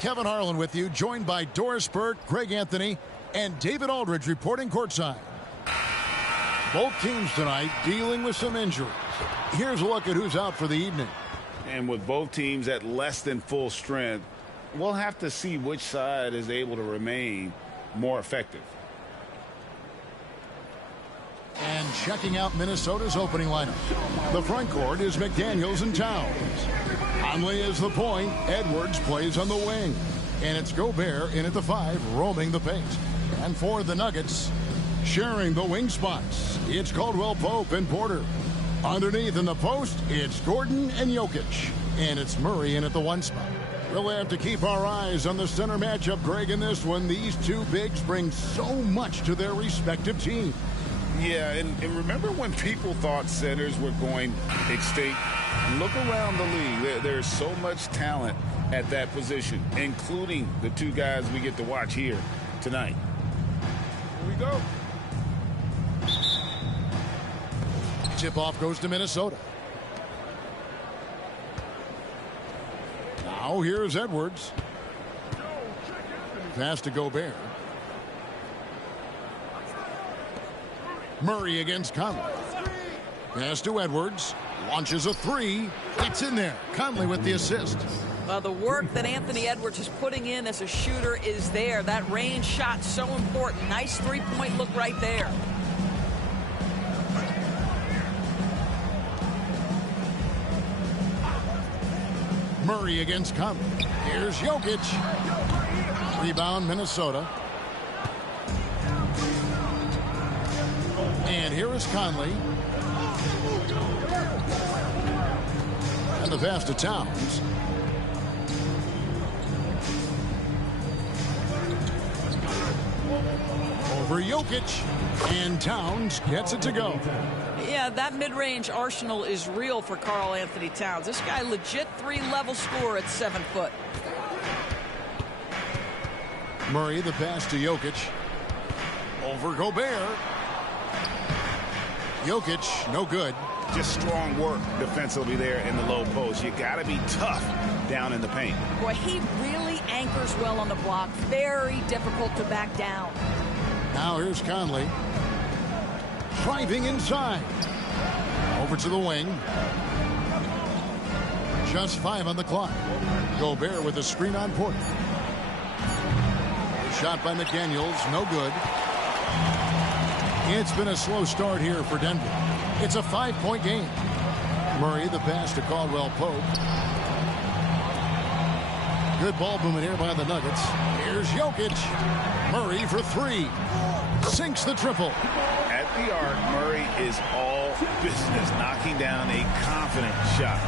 Kevin Harlan with you, joined by Doris Burke, Greg Anthony, and David Aldridge reporting courtside. Both teams tonight dealing with some injuries. Here's a look at who's out for the evening. And with both teams at less than full strength, we'll have to see which side is able to remain more effective. And checking out Minnesota's opening lineup. The front court is McDaniels and Towns. Conley is the point. Edwards plays on the wing. And it's Gobert in at the 5, roaming the paint. And for the Nuggets, sharing the wing spots, it's Caldwell Pope and Porter. Underneath in the post, it's Gordon and Jokic. And it's Murray in at the 1 spot. We'll have to keep our eyes on the center matchup, Greg, in this one. These two bigs bring so much to their respective teams. Yeah, and remember when people thought centers were going extinct? Look around the league. There's so much talent at that position, including the two guys we get to watch here tonight. Here we go. Tip-off goes to Minnesota. Now here's Edwards. Pass to Gobert. Murray against Conley. Pass to Edwards. Launches a 3. It's in there. Conley with the assist. The work that Anthony Edwards is putting in as a shooter is there. That range shot so important. Nice three-point look right there. Murray against Conley. Here's Jokic. Rebound Minnesota. And here is Conley. And the pass to Towns. Over Jokic. And Towns gets it to go. Yeah, that mid-range arsenal is real for Karl Anthony Towns. This guy legit 3-level scorer at 7 foot. Murray, the pass to Jokic. Over Gobert. Jokic, no good. Just strong work defensively there in the low post. You got to be tough down in the paint. Boy, he really anchors well on the block. Very difficult to back down. Now here's Conley. Driving inside. Over to the wing. Just 5 on the clock. Gobert with a screen on Porter. Shot by McDaniels, no good. It's been a slow start here for Denver. It's a 5-point game. Murray, the pass to Caldwell Pope. Good ball movement here by the Nuggets. Here's Jokic. Murray for 3. Sinks the triple. At the arc, Murray is all business, knocking down a confident shot.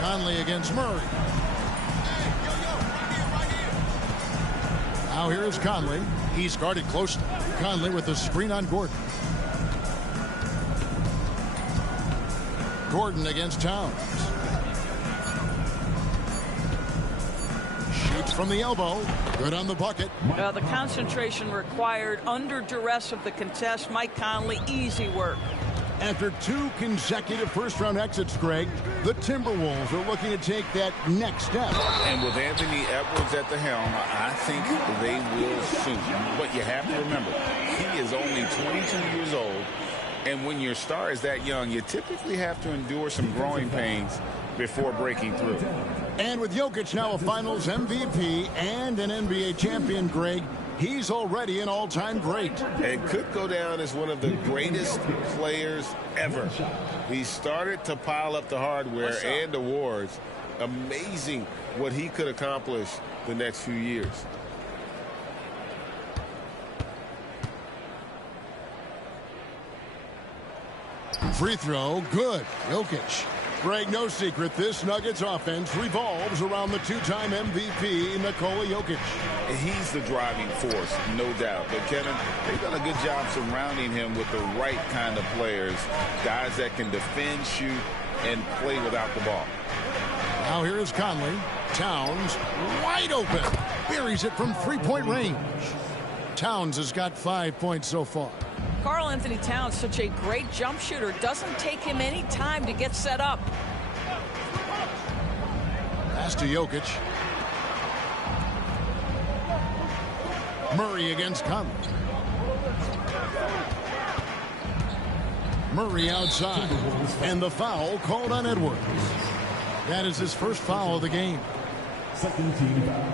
Conley against Murray. Now here's Conley. He's guarded closely. Conley with the screen on Gordon. Gordon against Towns. Shoots from the elbow. Good on the bucket. The concentration required under duress of the contest. Mike Conley, easy work. After 2 consecutive first-round exits, Greg, the Timberwolves are looking to take that next step. And with Anthony Edwards at the helm, I think they will soon. But you have to remember, he is only 22 years old. And when your star is that young, you typically have to endure some growing pains before breaking through. And with Jokic now a Finals MVP and an NBA champion, Greg, he's already an all-time great. And could go down as one of the greatest players ever. He started to pile up the hardware and awards. Amazing what he could accomplish the next few years. Free throw, good. Jokic. Greg, no secret, this Nuggets offense revolves around the 2-time MVP, Nikola Jokic. He's the driving force, no doubt. But, Kevin, they've done a good job surrounding him with the right kind of players, guys that can defend, shoot, and play without the ball. Now here's Conley. Towns, wide open. Buries it from 3-point range. Towns has got 5 points so far. Karl Anthony Towns, such a great jump shooter. Doesn't take him any time to get set up. pass to Jokic. Murray against Conley. Murray outside. And the foul called on Edwards. That is his first foul of the game. Second team foul.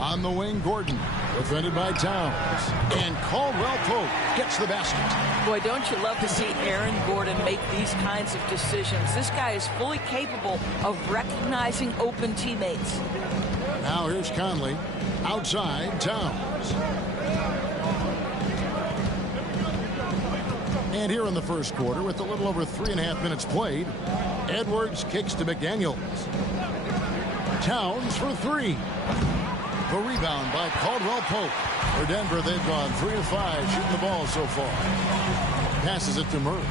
On the wing, Gordon, defended by Towns. And Caldwell Pope gets the basket. Boy, don't you love to see Aaron Gordon make these kinds of decisions. This guy is fully capable of recognizing open teammates. Now here's Conley. Outside, Towns. And here in the first quarter, with a little over 3.5 minutes played, Edwards kicks to McDaniels. Towns for three. The rebound by Caldwell Pope. For Denver, they've gone 3 of 5 shooting the ball so far. Passes it to Murray.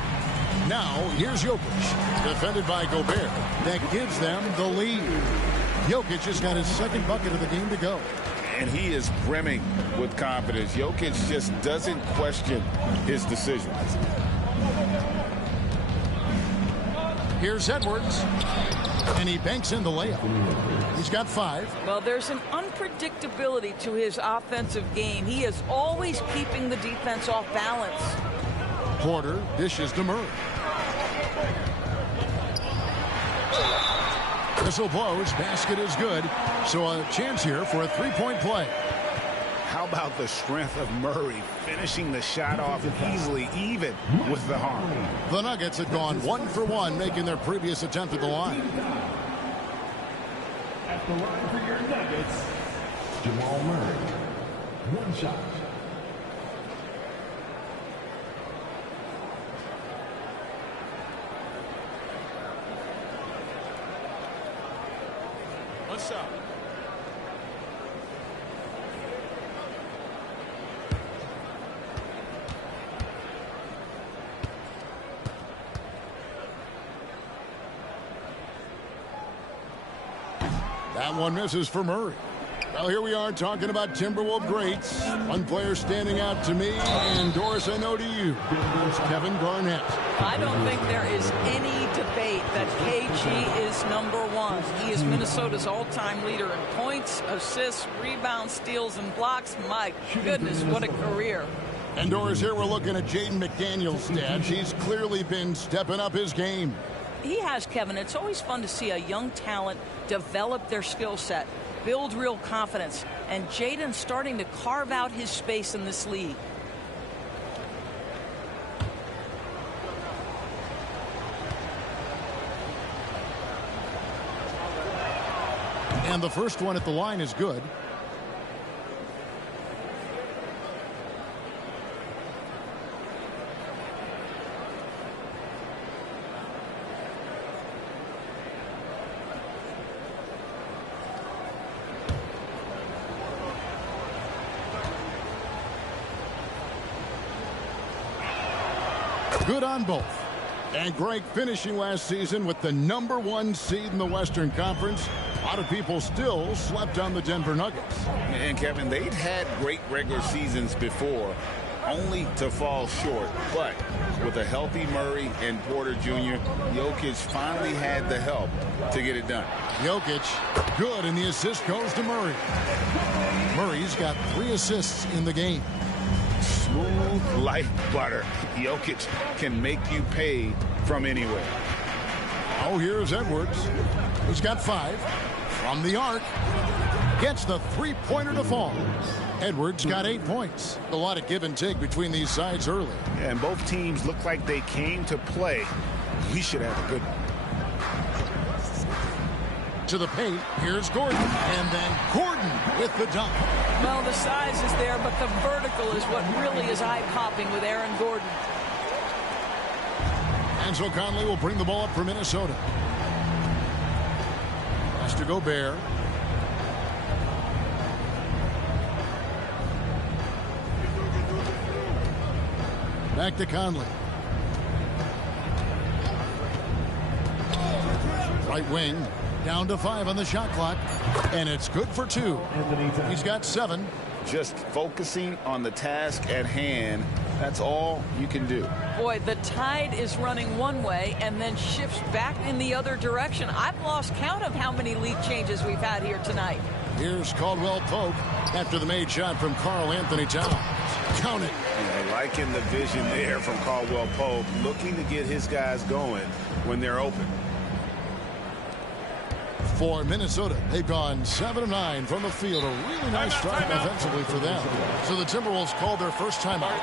Now, here's Jokic, defended by Gobert. That gives them the lead. Jokic has got his second bucket of the game to go. And he is brimming with confidence. Jokic just doesn't question his decisions. Here's Edwards. And he banks in the layup. He's got 5. Well, there's an unpredictability to his offensive game. He is always keeping the defense off balance. Porter dishes to Murray. Whistle blows. Basket is good. So a chance here for a three-point play. How about the strength of Murray finishing the shot off easily, even with the harm? The Nuggets had gone 1 for 1, making their previous attempt at the line. At the line for your Nuggets, Jamal Murray. One shot. What's up? That one misses for Murray. Well, here we are talking about Timberwolves greats. One player standing out to me, and Doris, I know to you, it's Kevin Garnett. I don't think there is any debate that KG is #1. He is Minnesota's all-time leader in points, assists, rebounds, steals, and blocks. My goodness, what a career. And Doris, here we're looking at Jaden McDaniels' stats. He's clearly been stepping up his game. He has, Kevin. It's always fun to see a young talent develop their skill set, build real confidence, and Jaden's starting to carve out his space in this league. And the first one at the line is good. Good on both. And Greg finishing last season with the #1 seed in the Western Conference. A lot of people still slept on the Denver Nuggets. And Kevin, they'd had great regular seasons before, only to fall short. But with a healthy Murray and Porter Jr., Jokic finally had the help to get it done. Jokic, good, and the assist goes to Murray. Murray's got 3 assists in the game. Smooth like butter. Jokic can make you pay from anywhere. Oh, here's Edwards. He's got 5. From the arc. Gets the three-pointer to fall. Edwards got 8 points. A lot of give and take between these sides early. Yeah, and both teams look like they came to play. We should have a good one. To the paint, here's Gordon. And then Gordon with the dunk. Well, the size is there, but the vertical is what really is eye-popping with Aaron Gordon. And so Conley will bring the ball up for Minnesota. Pass to Gobert. Back to Conley. Right wing. Down to 5 on the shot clock, and it's good for 2. He's got 7. Just focusing on the task at hand. That's all you can do. Boy, the tide is running one way and then shifts back in the other direction. I've lost count of how many lead changes we've had here tonight. Here's Caldwell Pope after the made shot from Karl Anthony Towns. Count it. Yeah, liking the vision there from Caldwell Pope, looking to get his guys going when they're open. For Minnesota, they've gone 7 of 9 from the field. A really nice start offensively for them. So the Timberwolves called their first timeout.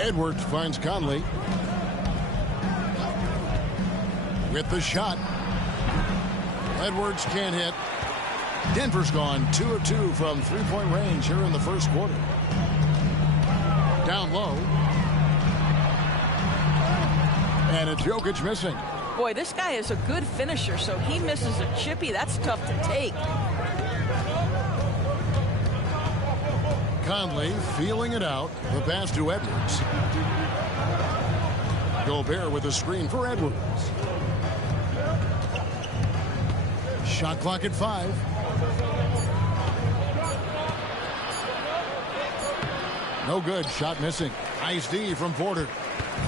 Edwards finds Conley with the shot. Edwards can't hit. Denver's gone 2 of 2 from three-point range here in the first quarter. Down low. And it's Jokic missing. Boy, this guy is a good finisher, so he misses a chippy. That's tough to take. Conley feeling it out. The pass to Edwards. Gobert with a screen for Edwards. Shot clock at 5. No good. Shot missing. Nice D from Porter.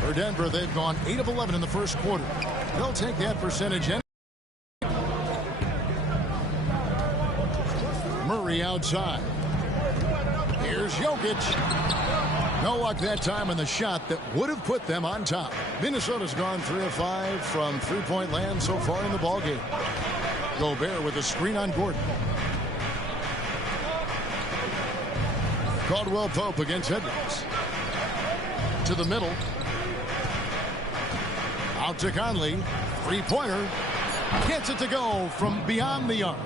For Denver, they've gone 8 of 11 in the first quarter. They'll take that percentage in. Murray outside. Here's Jokic. No luck that time in the shot that would have put them on top. Minnesota's gone 3 of 5 from three-point land so far in the ballgame. Gobert with a screen on Gordon. Caldwell Pope against Edwards. To the middle. Out to Conley. Three-pointer. Gets it to go from beyond the arc.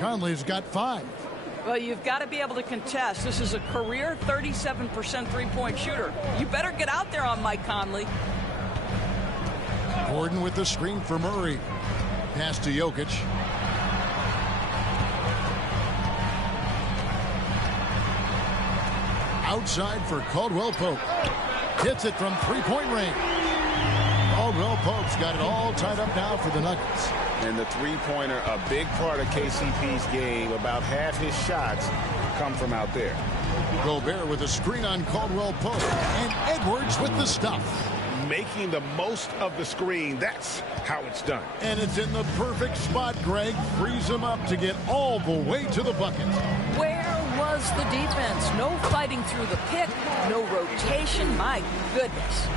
Conley's got 5. Well, you've got to be able to contest. This is a career 37% three-point shooter. You better get out there on Mike Conley. Gordon with the screen for Murray. Pass to Jokic. Outside for Caldwell Pope. Hits it from three-point range. Caldwell Pope's got it all tied up now for the Nuggets. And the three-pointer, a big part of KCP's game. About half his shots come from out there. Gobert with a screen on Caldwell Pope. And Edwards with the stuff. Making the most of the screen. That's how it's done. And it's in the perfect spot, Greg. Frees him up to get all the way to the bucket. Where was the defense? No fighting through the pick. No rotation. My goodness.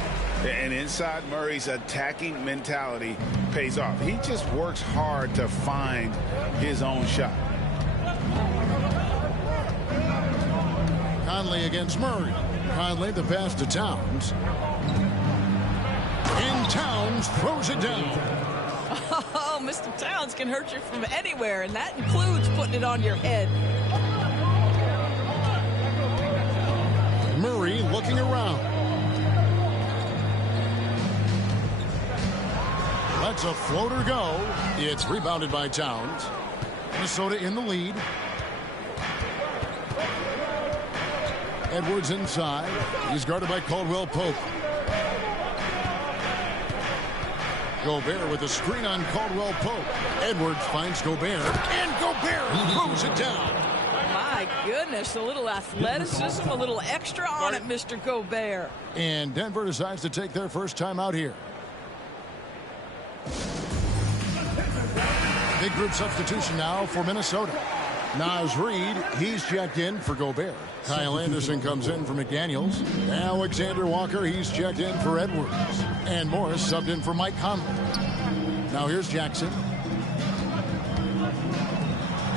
And inside Murray's attacking mentality pays off. He just works hard to find his own shot. Conley against Murray. Conley the pass to Towns. And Towns throws it down. Oh, Mr. Towns can hurt you from anywhere, and that includes putting it on your head. Murray looking around. Lets a floater go. It's rebounded by Towns. Minnesota in the lead. Edwards inside. He's guarded by Caldwell Pope. Gobert with a screen on Caldwell Pope. Edwards finds Gobert. And Gobert throws it down. My goodness, a little athleticism, a little extra on it, Mr. Gobert. And Denver decides to take their first time out here. Big group substitution now for Minnesota. Naz Reid, he's checked in for Gobert. Kyle Anderson comes in for McDaniels. Alexander Walker, he's checked in for Edwards. And Morris subbed in for Mike Conley. Now here's Jackson.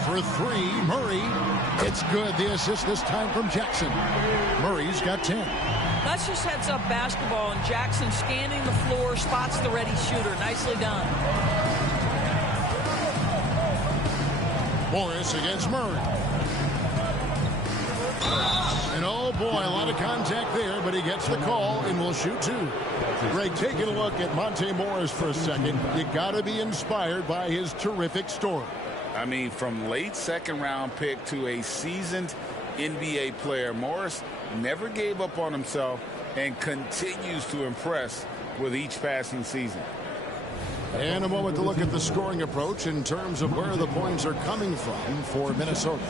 For 3, Murray. It's good. The assist this time from Jackson. Murray's got 10. That's just heads-up basketball, and Jackson scanning the floor, spots the ready shooter. Nicely done. Morris against Murray. And oh boy, a lot of contact there, but he gets the call and will shoot two. Greg, taking a look at Monte Morris for a second, you got to be inspired by his terrific story. I mean, from late second-round pick to a seasoned NBA player, Morris never gave up on himself and continues to impress with each passing season. And a moment to look at the scoring approach in terms of where the points are coming from for Minnesota.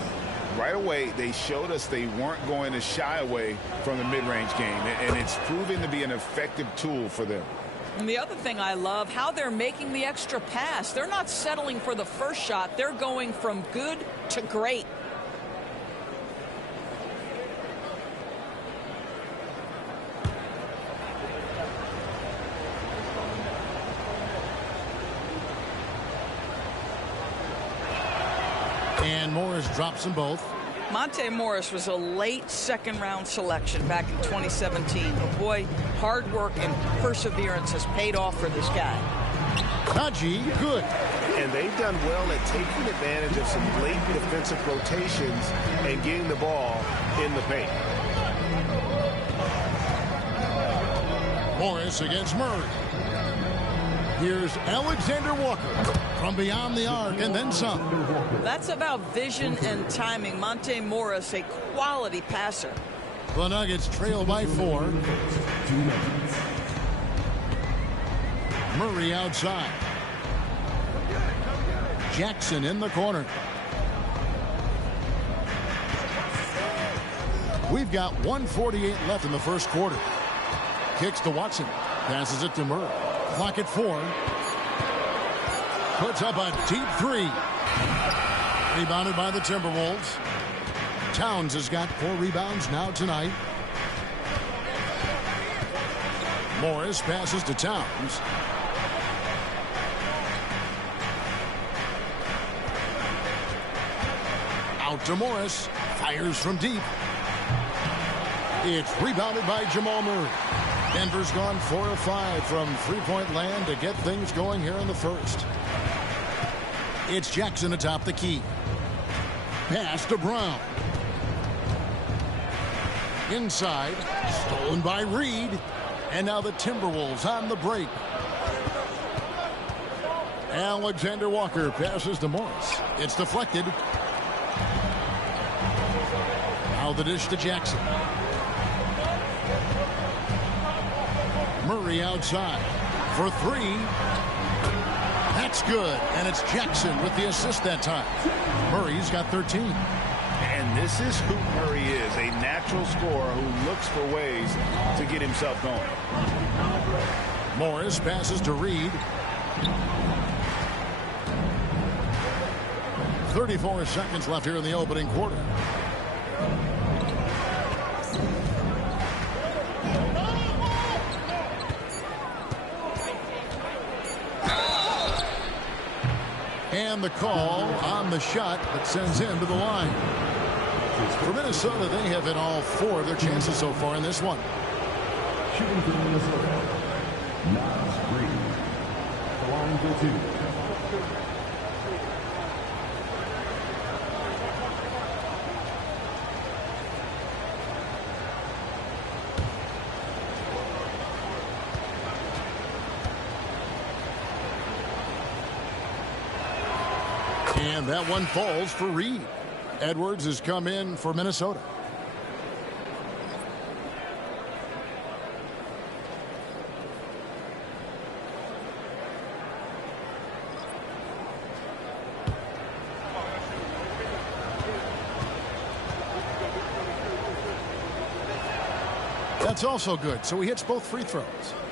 Right away, they showed us they weren't going to shy away from the mid-range game, and it's proving to be an effective tool for them. And the other thing I love, how they're making the extra pass. They're not settling for the first shot. They're going from good to great. And Morris drops them both. Monte Morris was a late second-round selection back in 2017. But boy, hard work and perseverance has paid off for this guy. Najee, good. And they've done well at taking advantage of some late defensive rotations and getting the ball in the paint. Morris against Murray. Here's Alexander Walker from beyond the arc and then some. That's about vision and timing. Monte Morris, a quality passer. The Nuggets trail by 4. Murray outside. Jackson in the corner. We've got 1:48 left in the first quarter. Kicks to Watson. Passes it to Murray. Clock at 4. Puts up a deep 3. Rebounded by the Timberwolves. Towns has got 4 rebounds now tonight. Morris passes to Towns. Out to Morris. Fires from deep. It's rebounded by Jamal Murray. Denver's gone 4 of 5 from three-point land to get things going here in the first. It's Jackson atop the key. Pass to Brown. Inside. Stolen by Reed. And now the Timberwolves on the break. Alexander Walker passes to Morris. It's deflected. Now the dish to Jackson. Murray outside for 3. That's good. And it's Jackson with the assist that time. Murray's got 13. And this is who Murray is, a natural scorer who looks for ways to get himself going. Morris passes to Reed. 34 seconds left here in the opening quarter. And the call on the shot that sends him to the line. For Minnesota, they have hit all 4 of their chances so far in this one. Shooting for Minnesota. Miles Reed. The line for 2. And that one falls for Reed. Edwards has come in for Minnesota. That's also good. So he hits both free throws.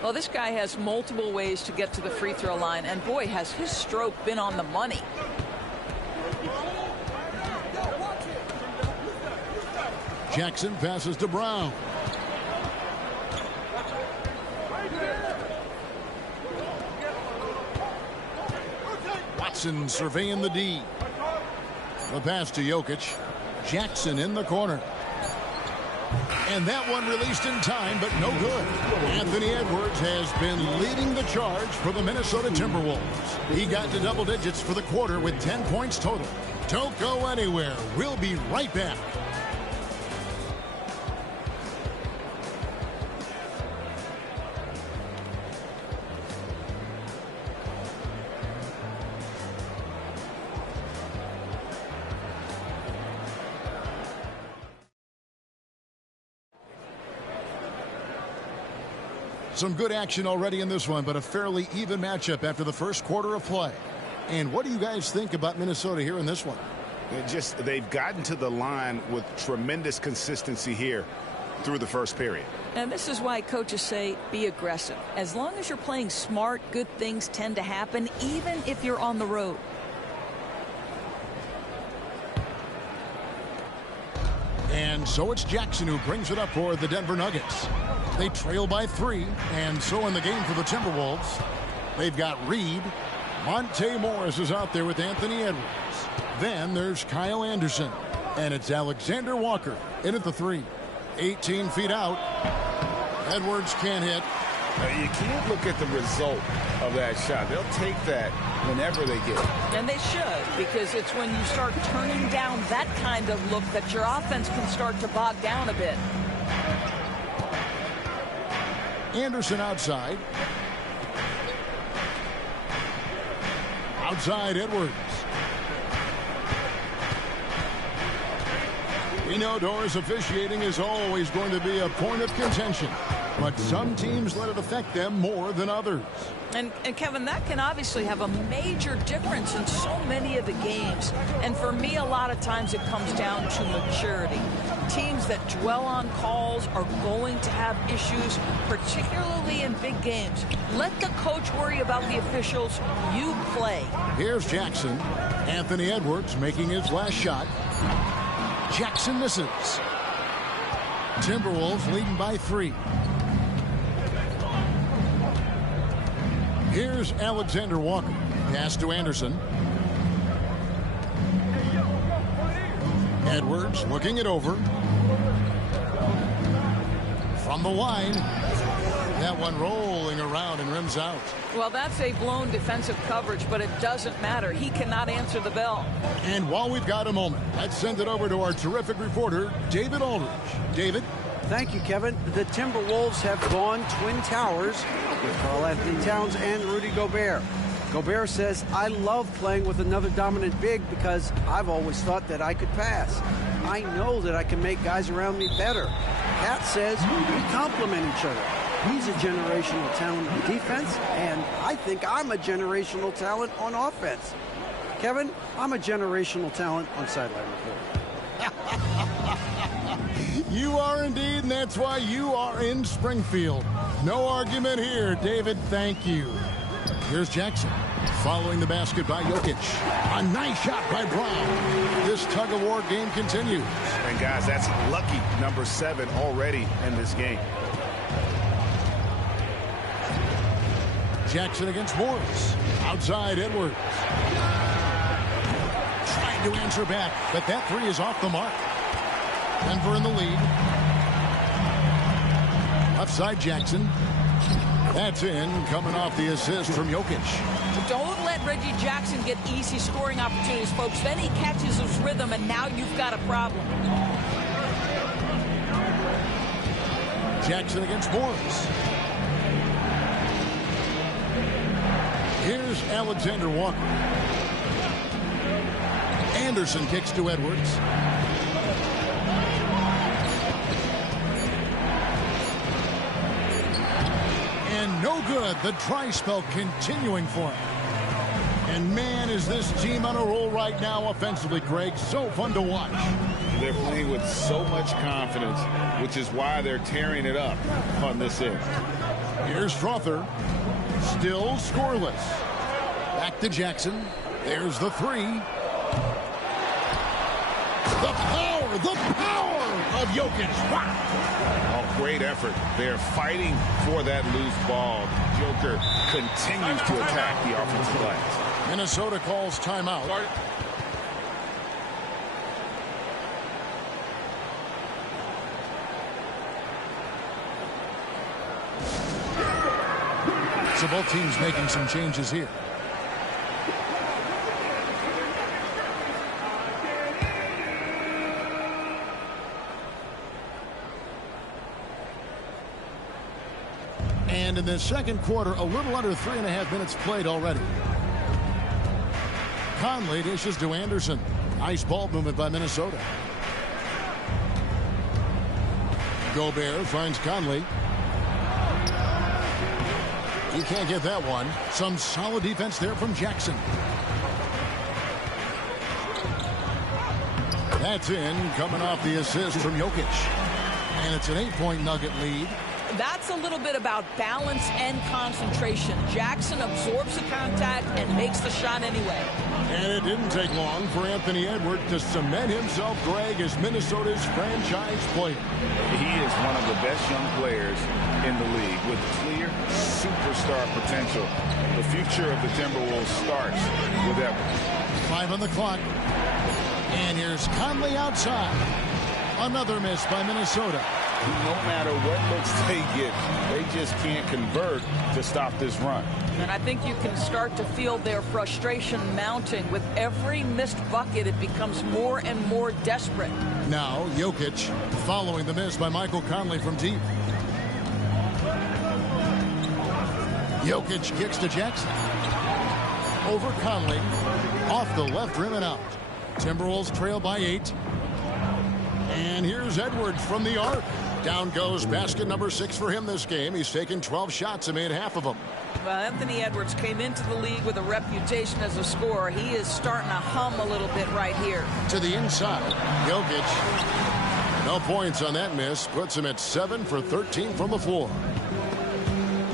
Well, this guy has multiple ways to get to the free throw line. And boy, has his stroke been on the money. Jackson passes to Brown. Watson surveying the D. The pass to Jokic. Jackson in the corner. And that one released in time, but no good. Anthony Edwards has been leading the charge for the Minnesota Timberwolves. He got to double digits for the quarter with 10 points total. Don't go anywhere. We'll be right back. Some good action already in this one, but a fairly even matchup after the first quarter of play. And what do you guys think about Minnesota here in this one? They've gotten to the line with tremendous consistency here through the first period. And this is why coaches say be aggressive. As long as you're playing smart, good things tend to happen, even if you're on the road. And so it's Jackson who brings it up for the Denver Nuggets. They trail by 3, and so in the game for the Timberwolves, they've got Reed. Monte Morris is out there with Anthony Edwards. Then there's Kyle Anderson, and it's Alexander Walker in at the 3. 18 feet out. Edwards can't hit. You can't look at the result of that shot. They'll take that whenever they get it. And they should, because it's when you start turning down that kind of look that your offense can start to bog down a bit. Anderson outside. Outside Edwards. We know Doris officiating is always going to be a point of contention, but some teams let it affect them more than others. And Kevin, that can obviously have a major difference in so many of the games. And for me, a lot of times it comes down to maturity. Teams that dwell on calls are going to have issues, particularly in big games. Let the coach worry about the officials. You play. Here's Jackson. Anthony Edwards making his last shot. Jackson misses. Timberwolves leading by 3. Here's Alexander Walker. Pass to Anderson. Edwards looking it over. From the line. That one rolling around and rims out. Well, that's a blown defensive coverage, but it doesn't matter. He cannot answer the bell. And while we've got a moment, let's send it over to our terrific reporter, David Aldridge. David? Thank you, Kevin. The Timberwolves have gone Twin Towers with Karl-Anthony Towns and Rudy Gobert. Gobert says, I love playing with another dominant big because I've always thought that I could pass. I know that I can make guys around me better. Cat says we complement each other. He's a generational talent on defense, and I think I'm a generational talent on offense. Kevin, I'm a generational talent on sideline report. You are indeed, and that's why you are in Springfield. No argument here, David. Thank you. Here's Jackson. Following the basket by Jokic. A nice shot by Brown. This tug-of-war game continues. And, guys, that's lucky number 7 already in this game. Jackson against Morris. Outside Edwards. Trying to answer back, but that 3 is off the mark. Denver in the lead. Upside Jackson. That's in, coming off the assist from Jokic. Don't let Reggie Jackson get easy scoring opportunities, folks. Then he catches his rhythm, and now you've got a problem. Jackson against Morris. Here's Alexander Walker. Anderson kicks to Edwards. And no good. The dry spell continuing for him. And man, is this team on a roll right now offensively, Greg. So fun to watch. They're playing with so much confidence, which is why they're tearing it up on this end. Here's Strother. Still scoreless. Back to Jackson. There's the 3. The power of Jokic. Wow. Oh, great effort. They're fighting for that loose ball. Joker continues to attack the offensive glass. Minnesota calls timeout. So both teams making some changes here. And in the second quarter, a little under 3.5 minutes played already. Conley dishes to Anderson. Nice ball movement by Minnesota. Gobert finds Conley. He can't get that one. Some solid defense there from Jackson. That's in, coming off the assist from Jokic. And it's an 8-point Nugget lead. That's a little bit about balance and concentration. Jackson absorbs the contact and makes the shot anyway. And it didn't take long for Anthony Edwards to cement himself, Greg, as Minnesota's franchise player. He is one of the best young players in the league with clear superstar potential. The future of the Timberwolves starts with Edwards. 5 on the clock. And here's Conley outside. Another miss by Minnesota. No matter what looks they get, they just can't convert to stop this run. And I think you can start to feel their frustration mounting. With every missed bucket, it becomes more and more desperate. Now, Jokic following the miss by Michael Conley from deep. Jokic kicks to Jackson. Over Conley. Off the left rim and out. Timberwolves trail by 8. And here's Edwards from the arc. Down goes basket number 6 for him this game. He's taken 12 shots and made half of them. Well, Anthony Edwards came into the league with a reputation as a scorer. He is starting to hum a little bit right here. To the inside. Jokic. No points on that miss. Puts him at 7 for 13 from the floor.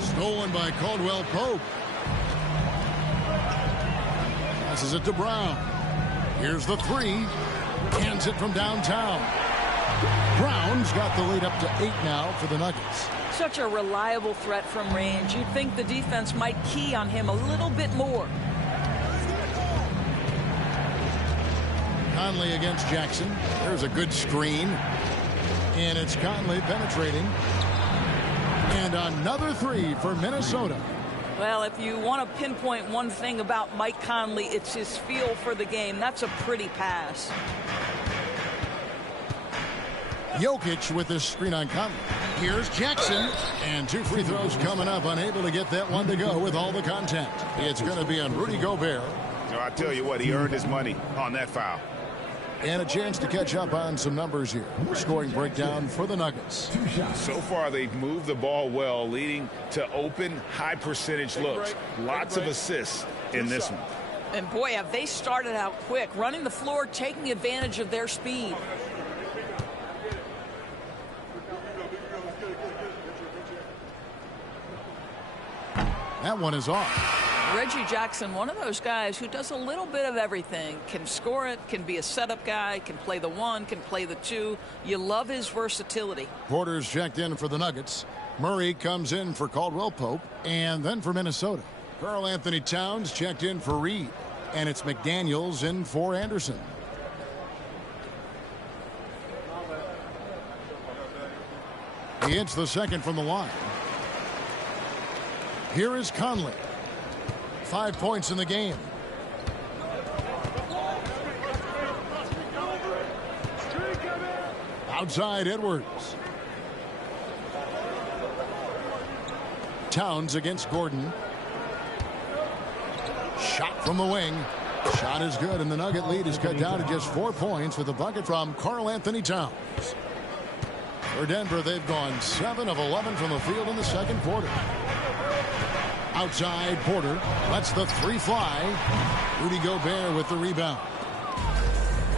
Stolen by Caldwell Pope. Passes it to Brown. Here's the 3. Hands it from downtown. Brown's got the lead up to 8 now for the Nuggets. Such a reliable threat from range. You'd think the defense might key on him a little bit more. Conley against Jackson. There's a good screen. And it's Conley penetrating. And another 3 for Minnesota. Well, if you want to pinpoint one thing about Mike Conley, it's his feel for the game. That's a pretty pass. Jokic with this screen on Conley. Here's Jackson. And 2 free throws coming up. Unable to get that one to go with all the contact. It's going to be on Rudy Gobert. I tell you what, he earned his money on that foul. And a chance to catch up on some numbers here. Scoring breakdown for the Nuggets. So far, they've moved the ball well, leading to open, high-percentage looks. Lots of assists in this one. And boy, have they started out quick, running the floor, taking advantage of their speed. That one is off. Reggie Jackson, one of those guys who does a little bit of everything. Can score it, can be a setup guy, can play the 1, can play the 2. You love his versatility. Porter's checked in for the Nuggets. Murray comes in for Caldwell Pope. And then for Minnesota, Karl Anthony Towns checked in for Reed. And it's McDaniels in for Anderson. He hits the second from the line. Here is Conley. 5 points in the game. Outside Edwards. Towns against Gordon. Shot from the wing. Shot is good, and the Nugget lead is cut down to just 4 points with a bucket from Karl Anthony Towns. For Denver, they've gone 7 of 11 from the field in the second quarter. Outside, Porter lets the 3 fly. Rudy Gobert with the rebound.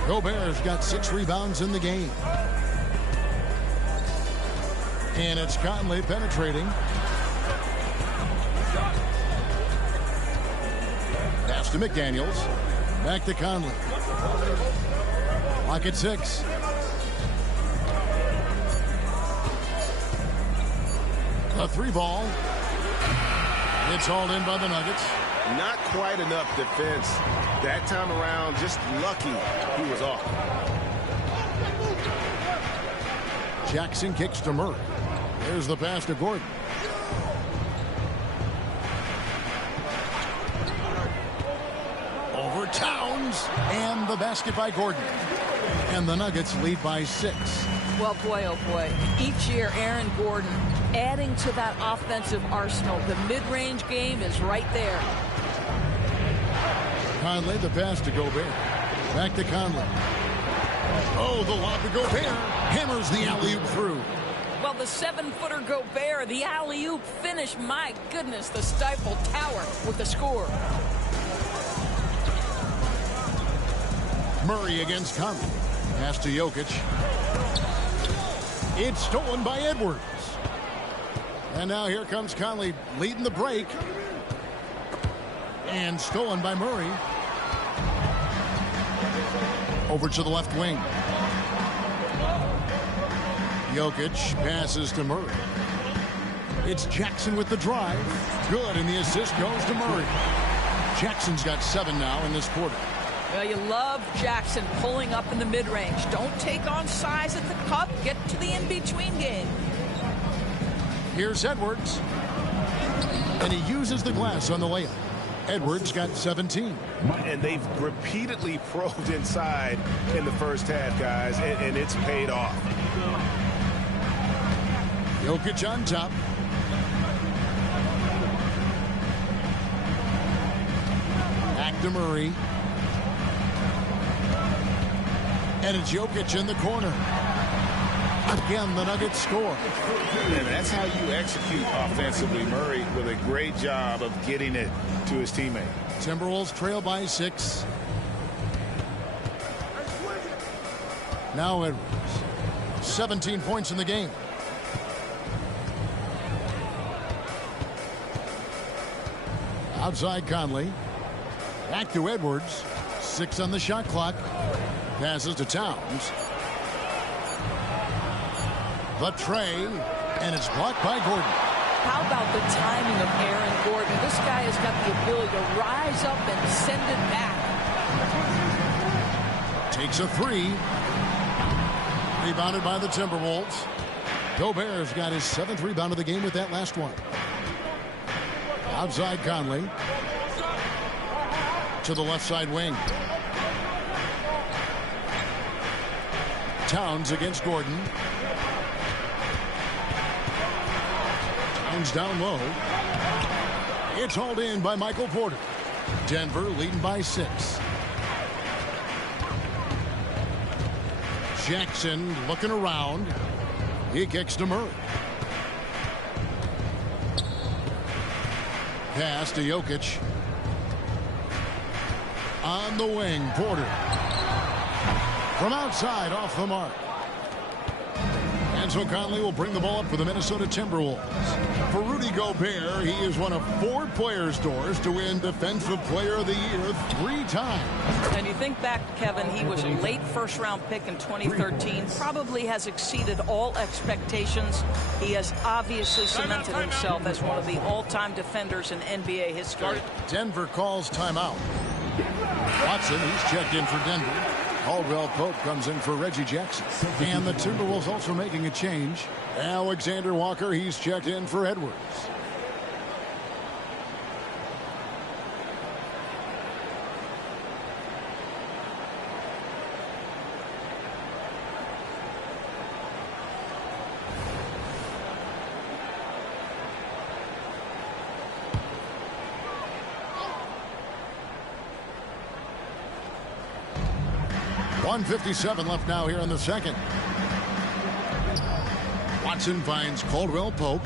Gobert's got 6 rebounds in the game. And it's Conley penetrating. Pass to McDaniels. Back to Conley. Lock at 6. A 3 ball. It's hauled in by the Nuggets. Not quite enough defense. That time around, just lucky he was off. Jackson kicks to Murray. There's the pass to Gordon. for Towns. And the basket by Gordon. And the Nuggets lead by 6. Well, boy, oh boy. Each year, Aaron Gordon adding to that offensive arsenal. The mid-range game is right there. Conley, the pass to Gobert. Back to Conley. Oh, the lob to Gobert. Hammers the alley-oop through. Well, the 7-footer Gobert, the alley-oop finish. My goodness, the Stifle Tower with the score. Murray against Conley. Pass to Jokic. It's stolen by Edwards. And now here comes Conley leading the break. And stolen by Murray. Over to the left wing. Jokic passes to Murray. It's Jackson with the drive. Good, and the assist goes to Murray. Jackson's got 7 now in this quarter. Well, you love Jackson pulling up in the mid-range. Don't take on size at the cup. Get to the in-between game. Here's Edwards. And he uses the glass on the layup. Edwards got 17. And they've repeatedly probed inside in the first half, guys, and it's paid off. Jokic on top. Back to Murray. And it's Jokic in the corner. Again, the Nuggets score. And that's how you execute offensively. Murray with a great job of getting it to his teammate. Timberwolves trail by 6. Now Edwards. 17 points in the game. Outside Conley. Back to Edwards. 6 on the shot clock. Passes to Towns. The tray, and it's blocked by Gordon. How about the timing of Aaron Gordon? This guy has got the ability to rise up and send it back. Takes a 3. Rebounded by the Timberwolves. Gobert's got his 7th rebound of the game with that last one. Outside Conley. To the left side wing. Towns against Gordon. Towns down low. It's hauled in by Michael Porter. Denver leading by 6. Jackson looking around. He kicks to Murray. Pass to Jokic. On the wing, Porter. From outside, off the mark. And so Conley will bring the ball up for the Minnesota Timberwolves. For Rudy Gobert, he is one of 4 players' doors to win Defensive Player of the Year 3 times. And you think back, Kevin, he was a late first-round pick in 2013. Probably has exceeded all expectations. He has obviously cemented himself as one of the all-time defenders in NBA history. Denver calls timeout. Watson, he's checked in for Denver. Caldwell Pope comes in for Reggie Jackson. And the Timberwolves also making a change. Alexander Walker, he's checked in for Edwards. .157 left now here in the second. Watson finds Caldwell Pope.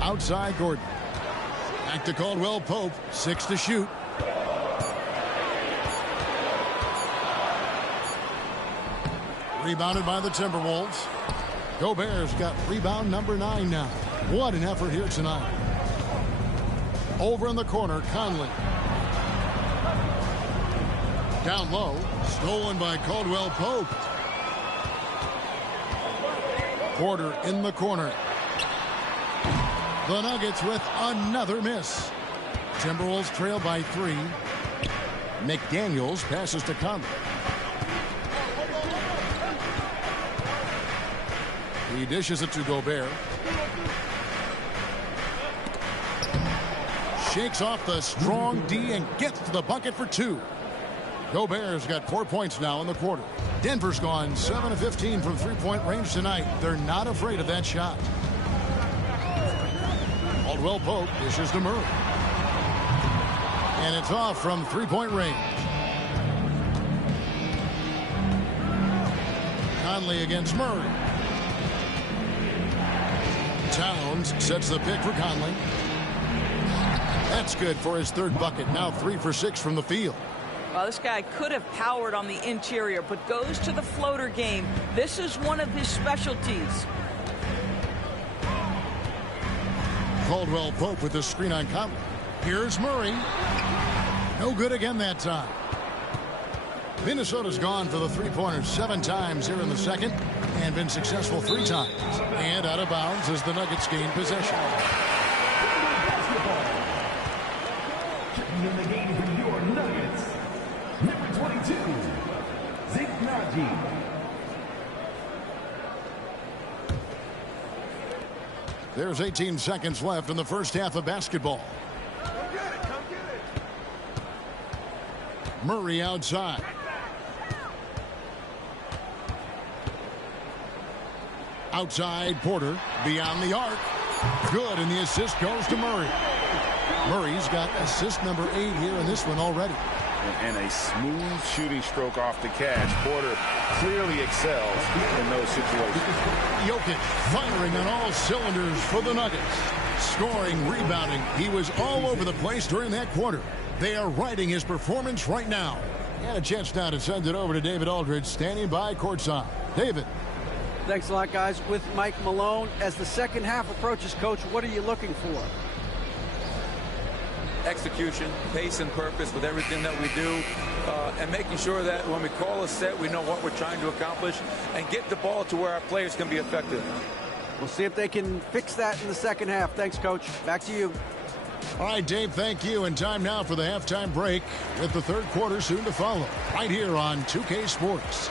Outside Gordon. Back to Caldwell Pope. 6 to shoot. Rebounded by the Timberwolves. Gobert's got rebound number 9 now. What an effort here tonight. Over in the corner, Conley. Down low, stolen by Caldwell Pope. Porter in the corner. The Nuggets with another miss. Timberwolves trail by 3. McDaniels passes to Conley. He dishes it to Gobert. shakes off the strong D and gets to the bucket for 2. Gobert's got 4 points now in the quarter. Denver's gone 7 of 15 from three-point range tonight. They're not afraid of that shot. Caldwell Pope dishes to Murray. And it's off from three-point range. Conley against Murray. Towns sets the pick for Conley. That's good for his third bucket. Now 3 for 6 from the field. Well, this guy could have powered on the interior, but goes to the floater game. This is one of his specialties. Caldwell Pope with the screen on Conley. Here's Murray. No good again that time. Minnesota's gone for the three-pointers 7 times here in the second and been successful 3 times. And out of bounds as the Nuggets gain possession. Checking in the game for your Nuggets, number 22, Zignaji. There's 18 seconds left in the first half of basketball. Murray outside. Outside Porter, beyond the arc. Good, and the assist goes to Murray. Murray's got assist number 8 here in this one already. And a smooth shooting stroke off the catch. Porter clearly excels in those situations. Jokic firing on all cylinders for the Nuggets. Scoring, rebounding. He was all over the place during that quarter. They are riding his performance right now. And a chance now to send it over to David Aldridge, standing by courtside. David. Thanks a lot, guys. With Mike Malone, as the second half approaches, Coach, what are you looking for? Execution, pace, and purpose with everything that we do, and making sure that when we call a set, we know what we're trying to accomplish and get the ball to where our players can be effective. We'll see if they can fix that in the second half. Thanks, Coach. Back to you. All right, Dave, thank you. And time now for the halftime break with the third quarter soon to follow right here on 2K Sports.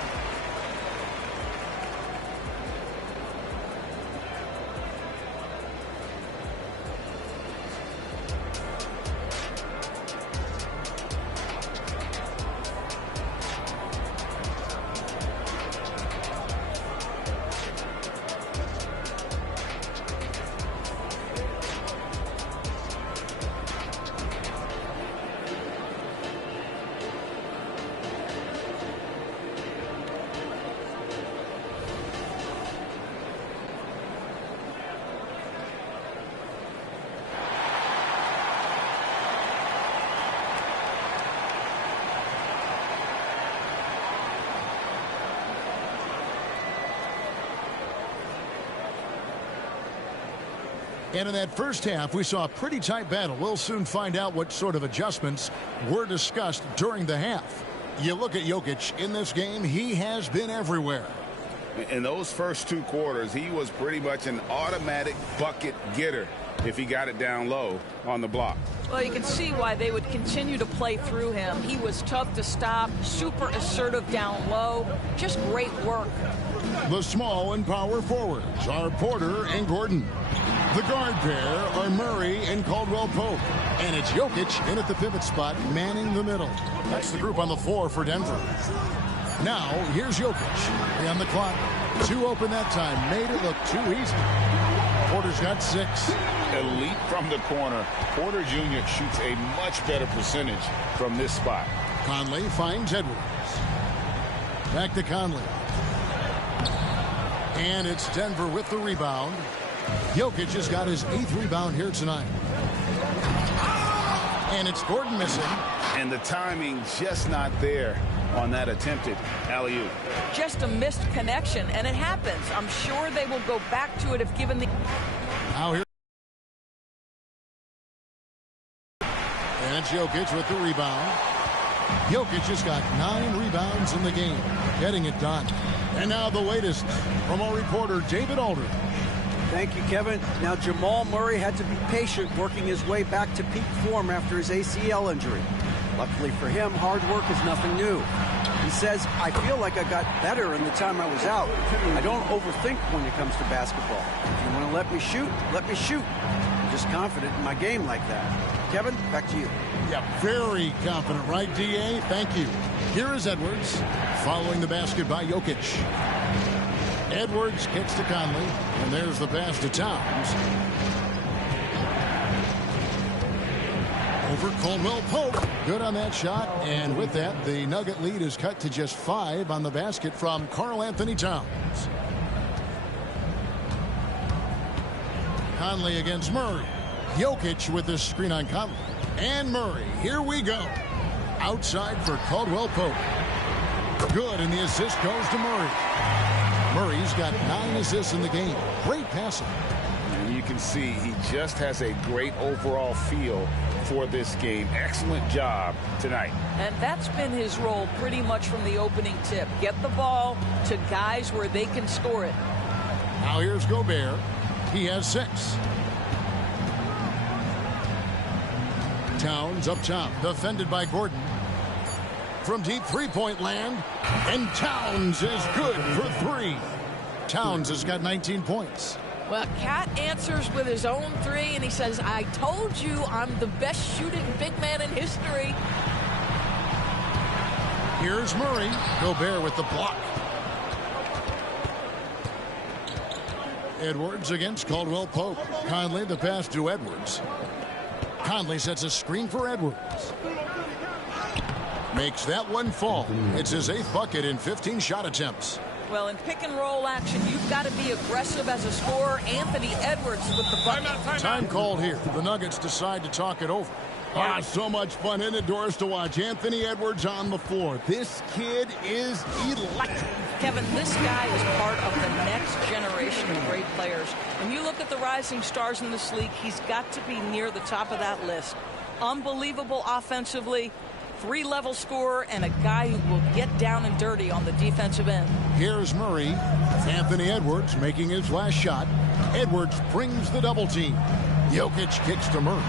And in that first half, we saw a pretty tight battle. We'll soon find out what sort of adjustments were discussed during the half. You look at Jokic in this game, he has been everywhere. In those first 2 quarters, he was pretty much an automatic bucket getter if he got it down low on the block. Well, you can see why they would continue to play through him. He was tough to stop, super assertive down low. Just great work. The small and power forwards are Porter and Gordon. The guard pair are Murray and Caldwell Pope. And it's Jokic in at the pivot spot, manning the middle. That's the group on the floor for Denver. Now, here's Jokic. On the clock. 2 open that time. Made it look too easy. Porter's got 6. Elite from the corner. Porter Jr. shoots a much better percentage from this spot. Conley finds Edwards. Back to Conley. And it's Denver with the rebound. Jokic has got his 8th rebound here tonight. And it's Gordon missing. And the timing just not there on that attempted alley-oop. Just a missed connection, and it happens. I'm sure they will go back to it if given the... Now here. And it's Jokic with the rebound. Jokic has got 9 rebounds in the game, getting it done. And now the latest from our reporter, David Aldridge. Thank you, Kevin. Now, Jamal Murray had to be patient working his way back to peak form after his ACL injury. Luckily for him, hard work is nothing new. He says, I feel like I got better in the time I was out. I don't overthink when it comes to basketball. If you want to let me shoot, let me shoot. I'm just confident in my game like that. Kevin, back to you. Yeah, very confident, right, D.A.? Thank you. Here is Edwards, following the basket by Jokic. Edwards kicks to Conley, and there's the pass to Towns. Over Caldwell Pope. Good on that shot, and with that, the Nugget lead is cut to just 5 on the basket from Karl Anthony Towns. Conley against Murray. Jokic with this screen on Conley. And Murray, here we go. Outside for Caldwell Pope. Good, and the assist goes to Murray. Murray's got 9 assists in the game. Great passing. And you can see he just has a great overall feel for this game. Excellent job tonight. And that's been his role pretty much from the opening tip. Get the ball to guys where they can score it. Now here's Gobert. He has 6. Towns up top, defended by Gordon. From deep three-point land, and Towns is good for 3. Towns has got 19 points. Well, Cat answers with his own 3, and he says, I told you I'm the best shooting big man in history. Here's Murray. Gobert with the block. Edwards against Caldwell Pope. Conley, the pass to Edwards. Conley sets a screen for Edwards. Makes that one fall. It's his 8th bucket in 15 shot attempts. Well, in pick and roll action, you've got to be aggressive as a scorer. Anthony Edwards with the bucket. Time called here. The Nuggets decide to talk it over. Ah, so much fun in the doors to watch. Anthony Edwards on the floor. This kid is electric. Kevin, this guy is part of the next generation of great players. When you look at the rising stars in this league, he's got to be near the top of that list. Unbelievable offensively, 3-level scorer, and a guy who will get down and dirty on the defensive end. Here's Murray. Anthony Edwards making his last shot. Edwards brings the double team. Jokic kicks to Murray.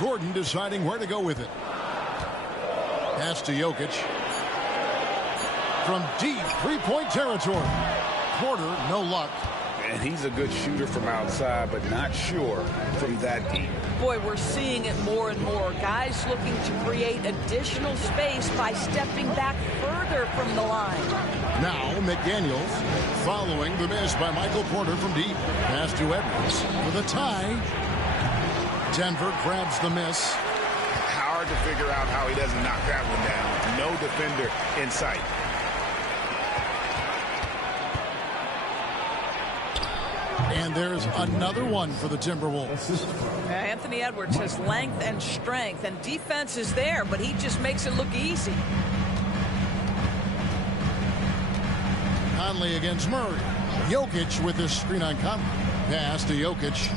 Gordon deciding where to go with it. Pass to Jokic. From deep three-point territory. Porter, no luck. And he's a good shooter from outside, but not sure from that deep. Boy, we're seeing it more and more. Guys looking to create additional space by stepping back further from the line. Now McDaniels following the miss by Michael Porter from deep. Pass to Edwards for the tie. Denver grabs the miss. Hard to figure out how he doesn't knock that one down. No defender in sight. And there's another one for the Timberwolves. Anthony Edwards has length and strength, and defense is there, but he just makes it look easy. Conley against Murray. Jokic with this screen on Conley. Pass to Jokic.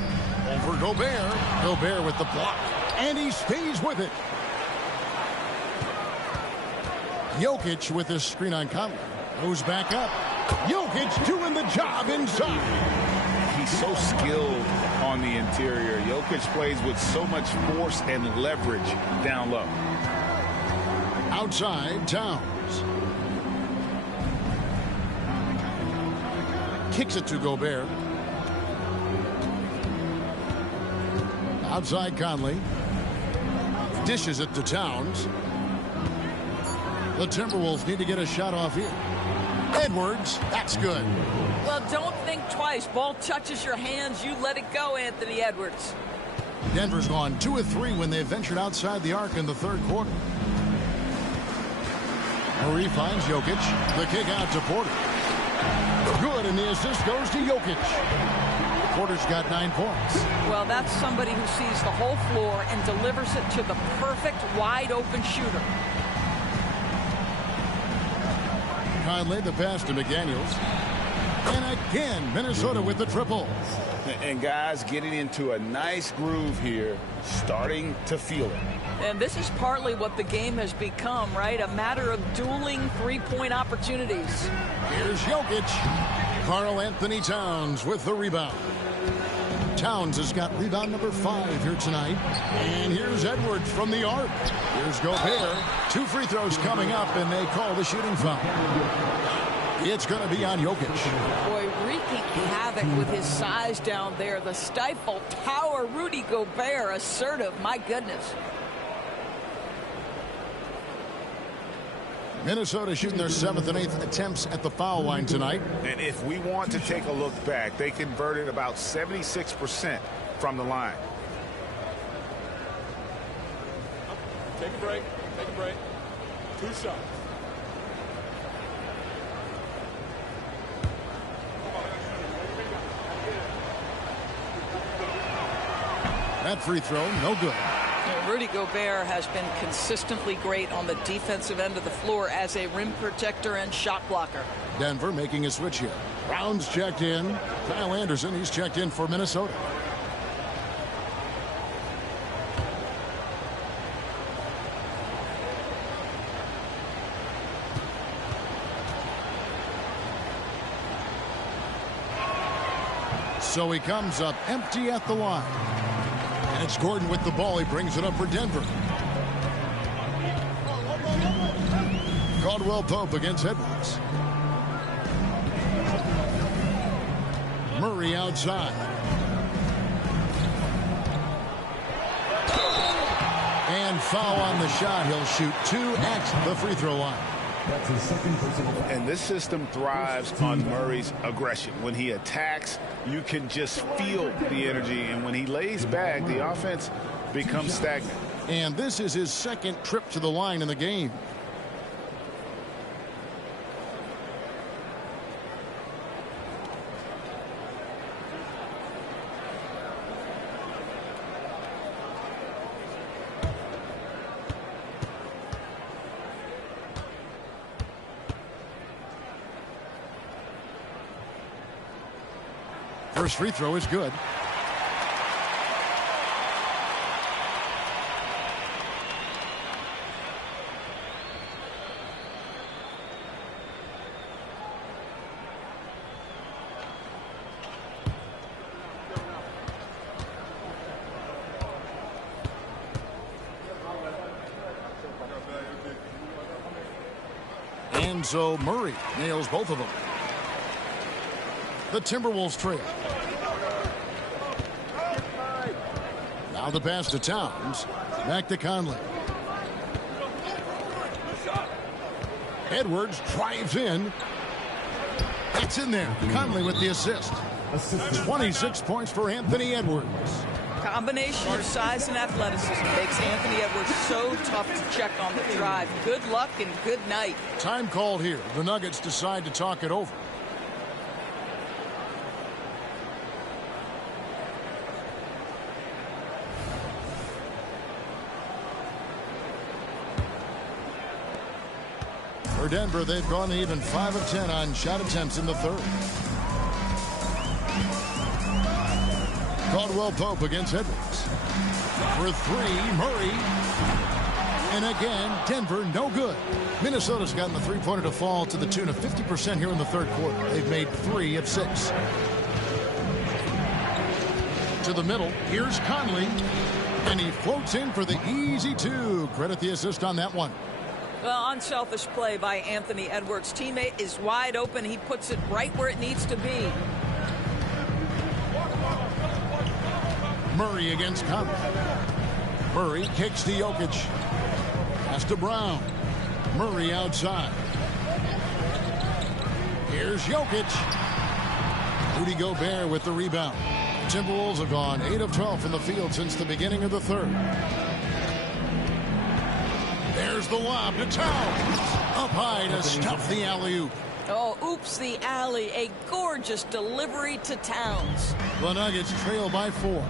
Over Gobert. Gobert with the block. And he stays with it. Jokic with this screen on Conley. Goes back up. Jokic doing the job inside. He's so skilled on the interior. Jokic plays with so much force and leverage down low. Outside, Towns. Kicks it to Gobert. Outside Conley. Dishes it to Towns. The Timberwolves need to get a shot off here. Edwards, that's good. Well, don't think twice. Ball touches your hands, you let it go, Anthony Edwards. Denver's gone 2 of 3 when they ventured outside the arc in the third quarter. Murray finds Jokic. The kick out to Porter. Good, and the assist goes to Jokic. Porter's got 9 points. Well, that's somebody who sees the whole floor and delivers it to the perfect wide-open shooter. Conley, the pass to McDaniels. And again, Minnesota with the triple. And guys getting into a nice groove here, starting to feel it. And this is partly what the game has become, right? A matter of dueling three-point opportunities. Here's Jokic. Karl Anthony Towns with the rebound. Towns has got rebound number 5 here tonight. And here's Edwards from the arc. Here's Gobert. 2 free throws coming up, and they call the shooting foul. It's going to be on Jokic. Boy, wreaking havoc with his size down there. The stifle tower, Rudy Gobert, assertive. My goodness. Minnesota shooting their 7th and 8th attempts at the foul line tonight. And if we want to take a look back, they converted about 76% from the line. Take a break. Take a break. 2 shots. That free throw, no good. Rudy Gobert has been consistently great on the defensive end of the floor as a rim protector and shot blocker. Denver making a switch here. Brown's checked in. Kyle Anderson, he's checked in for Minnesota. So he comes up empty at the line. And it's Gordon with the ball. He brings it up for Denver. Caldwell Pope against Edwards. Murray outside. And foul on the shot. He'll shoot 2 at the free throw line. That's his second personal foul. And this system thrives on Murray's aggression. When he attacks, you can just feel the energy. And when he lays back, the offense becomes stagnant. And this is his 2nd trip to the line in the game. First free throw is good. And so Murray nails both of them. The Timberwolves trail. Now the pass to Towns. Back to Conley. Edwards drives in. It's in there. Conley with the assist. 26 points for Anthony Edwards. Combination of size and athleticism makes Anthony Edwards so tough to check on the drive. Good luck and good night. Time called here. The Nuggets decide to talk it over. For Denver, they've gone even 5 of 10 on shot attempts in the 3rd. Caldwell Pope against Edwards. For 3, Murray. And again, Denver, no good. Minnesota's gotten the three-pointer to fall to the tune of 50% here in the 3rd quarter. They've made 3 of 6. To the middle, here's Conley. And he floats in for the easy 2. Credit the assist on that one. Well, unselfish play by Anthony Edwards. Teammate is wide open. He puts it right where it needs to be. Murray against Conley. Murray kicks to Jokic. Pass to Brown. Murray outside. Here's Jokic. Rudy Gobert with the rebound. Timberwolves have gone 8 of 12 from the field since the beginning of the 3rd. There's the lob to Towns. Up high to stuff the alley-oop. Oh, oops, the alley. A gorgeous delivery to Towns. The Nuggets trail by 4.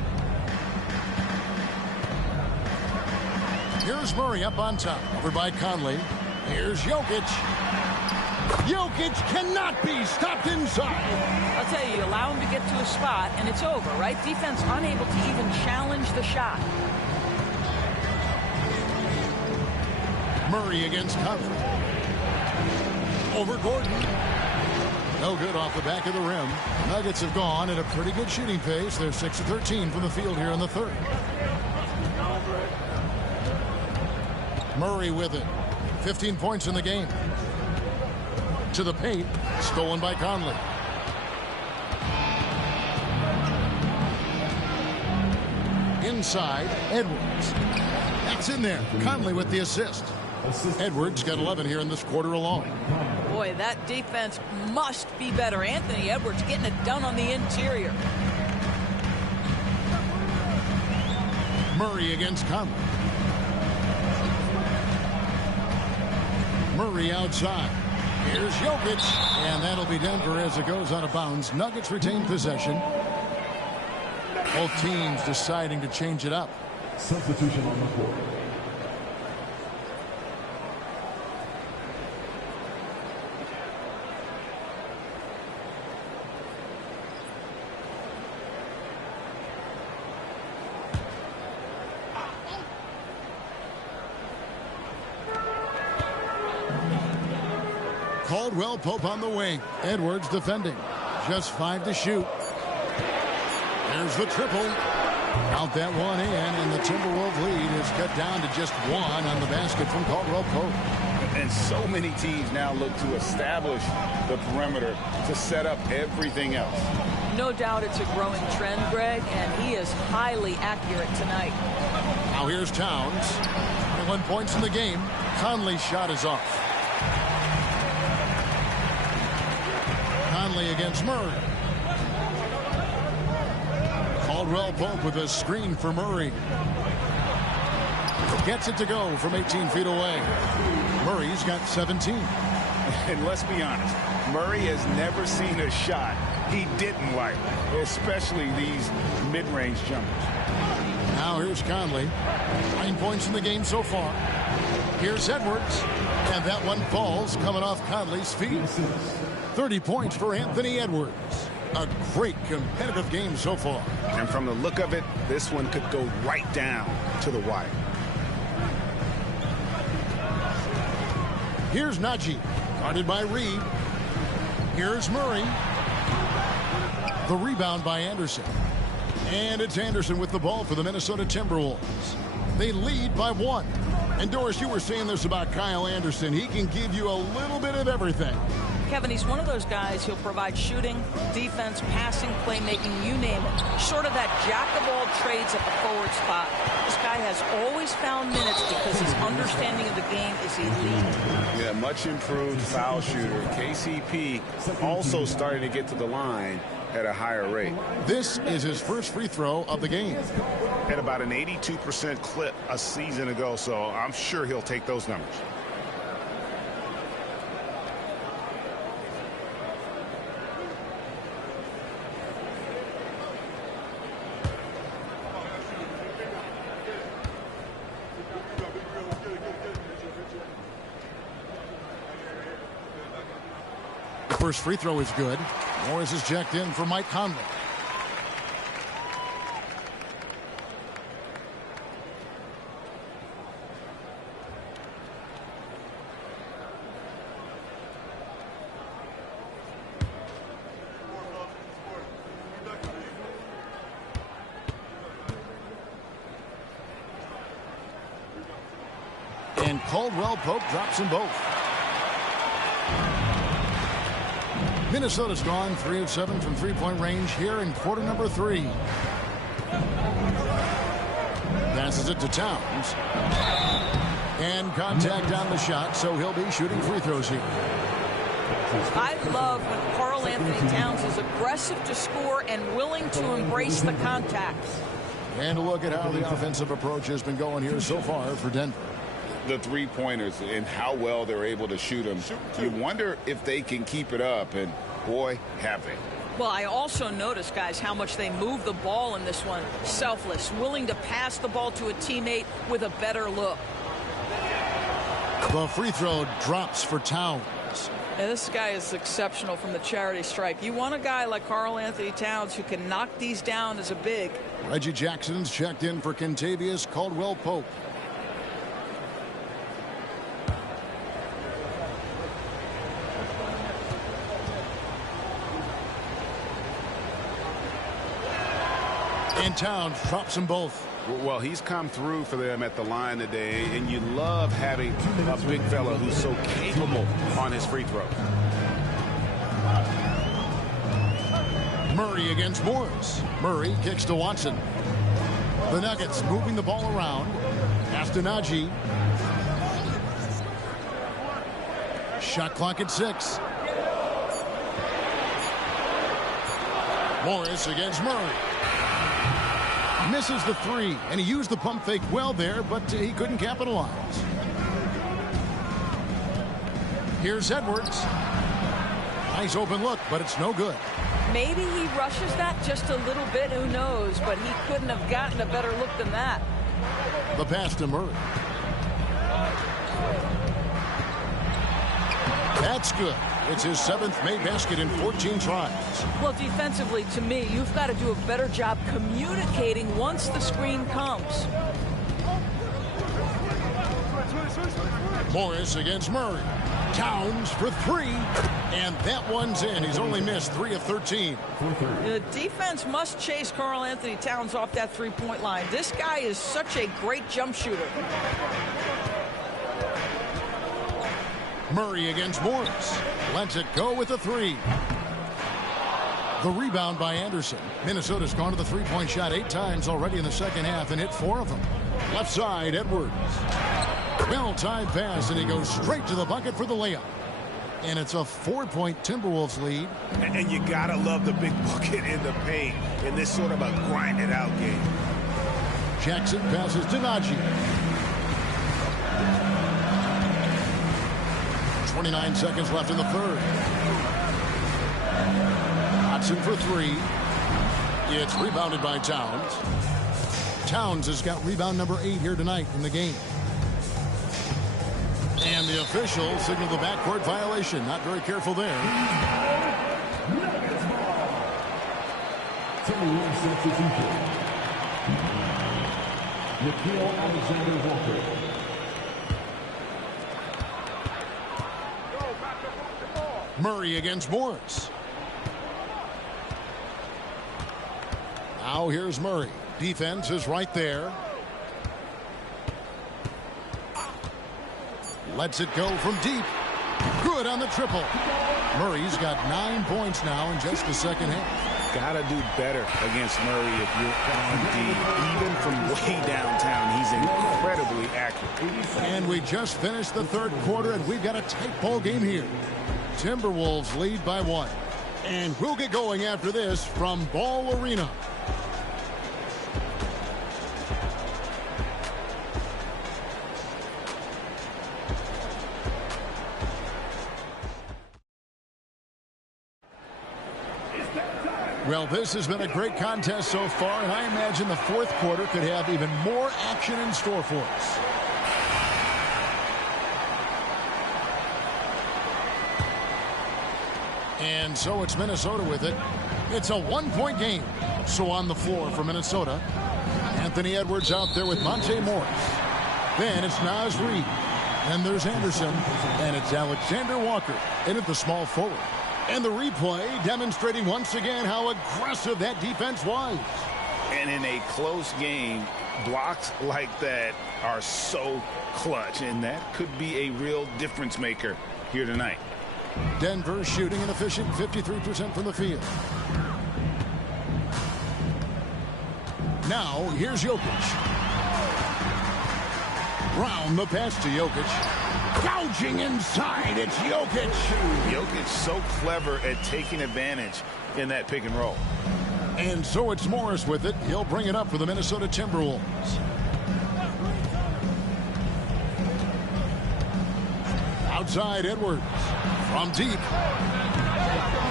Here's Murray up on top. Over by Conley. Here's Jokic. Jokic cannot be stopped inside. I'll tell you, you allow him to get to a spot, and it's over, right? Defense unable to even challenge the shot. Murray against Conley. Over Gordon. No good off the back of the rim. Nuggets have gone at a pretty good shooting pace. They're 6 of 13 from the field here in the 3rd. Murray with it. 15 points in the game. To the paint. Stolen by Conley. Inside, Edwards. That's in there. Conley with the assist. Edwards got 11 here in this quarter alone. Boy, that defense must be better. Anthony Edwards getting it done on the interior. Murray against Conley. Murray outside. Here's Jokic. And that'll be Denver as it goes out of bounds. Nuggets retain possession. Both teams deciding to change it up. Substitution on the court. Caldwell Pope on the wing. Edwards defending. Just 5 to shoot. There's the triple. Count that one in, and the Timberwolves lead is cut down to just 1 on the basket from Caldwell Pope. And so many teams now look to establish the perimeter to set up everything else. No doubt it's a growing trend, Greg, and he is highly accurate tonight. Now here's Towns. 21 points in the game. Conley's shot is off. Conley against Murray. Caldwell Pope with a screen for Murray. Gets it to go from 18 feet away. Murray's got 17. And let's be honest, Murray has never seen a shot he didn't like, especially these mid-range jumpers. Now here's Conley. 9 points in the game so far. Here's Edwards. And that one falls coming off Conley's feet. 30 points for Anthony Edwards. A great competitive game so far. And from the look of it, this one could go right down to the wire. Here's Najee, guarded by Reed. Here's Murray. The rebound by Anderson. And it's Anderson with the ball for the Minnesota Timberwolves. They lead by 1. And Doris, you were saying this about Kyle Anderson. He can give you a little bit of everything. Kevin, he's one of those guys who'll provide shooting, defense, passing, playmaking, you name it. Short of that jack-of-all-trades at the forward spot, this guy has always found minutes because his understanding of the game is elite. Yeah, much improved foul shooter. KCP also starting to get to the line at a higher rate. This is his first free throw of the game. At about an 82% clip a season ago, so I'm sure he'll take those numbers. First free throw is good. Morris is checked in for Mike Conley. And Caldwell Pope drops them both. Minnesota's gone 3 of 7 from three-point range here in quarter number 3. Passes it to Towns. And contact on the shot, so he'll be shooting free throws here. I love when Karl Anthony Towns is aggressive to score and willing to embrace the contact. And a look at how the offensive approach has been going here so far for Denver. The three-pointers and how well they're able to shoot them. You wonder if they can keep it up, and boy, have they. Well, I also noticed, guys, how much they move the ball in this one. Selfless, willing to pass the ball to a teammate with a better look. The free throw drops for Towns. Now, this guy is exceptional from the charity stripe. You want a guy like Karl Anthony Towns who can knock these down as a big. Reggie Jackson's checked in for Kentavious Caldwell Pope. And Towns drops them both. Well, he's come through for them at the line today, and you love having a big fella who's so capable on his free throw. Murray against Morris. Murray kicks to Watson. The Nuggets moving the ball around. Pass to Najee. Shot clock at 6. Morris against Murray. Misses the 3, and he used the pump fake well there, but he couldn't capitalize. Here's Edwards. Nice open look, but it's no good. Maybe he rushes that just a little bit, who knows, but he couldn't have gotten a better look than that. The pass to Murray. That's good. It's his 7th made basket in 14 tries. Well, defensively, to me, you've got to do a better job communicating once the screen comes. Morris against Murray. Towns for 3, and that one's in. He's only missed 3 of 13. The defense must chase Karl Anthony Towns off that three-point line. This guy is such a great jump shooter. Murray against Morris. Lets it go with a 3. The rebound by Anderson. Minnesota's gone to the three-point shot 8 times already in the second half and hit 4 of them. Left side, Edwards. Well-timed pass, and he goes straight to the bucket for the layup. And it's a 4-point Timberwolves lead. And you gotta love the big bucket in the paint in this sort of a grinded-out game. Jackson passes to Najee. 29 seconds left in the third. Watson for 3. It's rebounded by Towns. Towns has got rebound number 8 here tonight in the game. And the official signaled the backcourt violation. Not very careful there. Timberwolves substitution. Nickeil Alexander-Walker. Murray against Morris. Now here's Murray. Defense is right there. Lets it go from deep. Good on the triple. Murray's got 9 points now in just the second half. Gotta do better against Murray if you're on D. Even from way downtown, he's incredibly accurate. And we just finished the third quarter, and we've got a tight ball game here. Timberwolves lead by 1. And we'll get going after this from Ball Arena. Well, this has been a great contest so far, and I imagine the fourth quarter could have even more action in store for us. And so it's Minnesota with it. It's a 1-point game. So on the floor for Minnesota, Anthony Edwards out there with Monte Morris. Then it's Naz Reid. Then there's Anderson. And it's Alexander Walker in at the small forward. And the replay demonstrating once again how aggressive that defense was. And in a close game, blocks like that are so clutch, and that could be a real difference maker here tonight. Denver shooting an efficient 53% from the field. Now here's Jokic. Brown the pass to Jokic. Gouging inside, it's Jokic. Jokic so clever at taking advantage in that pick and roll. And so it's Morris with it. He'll bring it up for the Minnesota Timberwolves. Outside Edwards. From deep.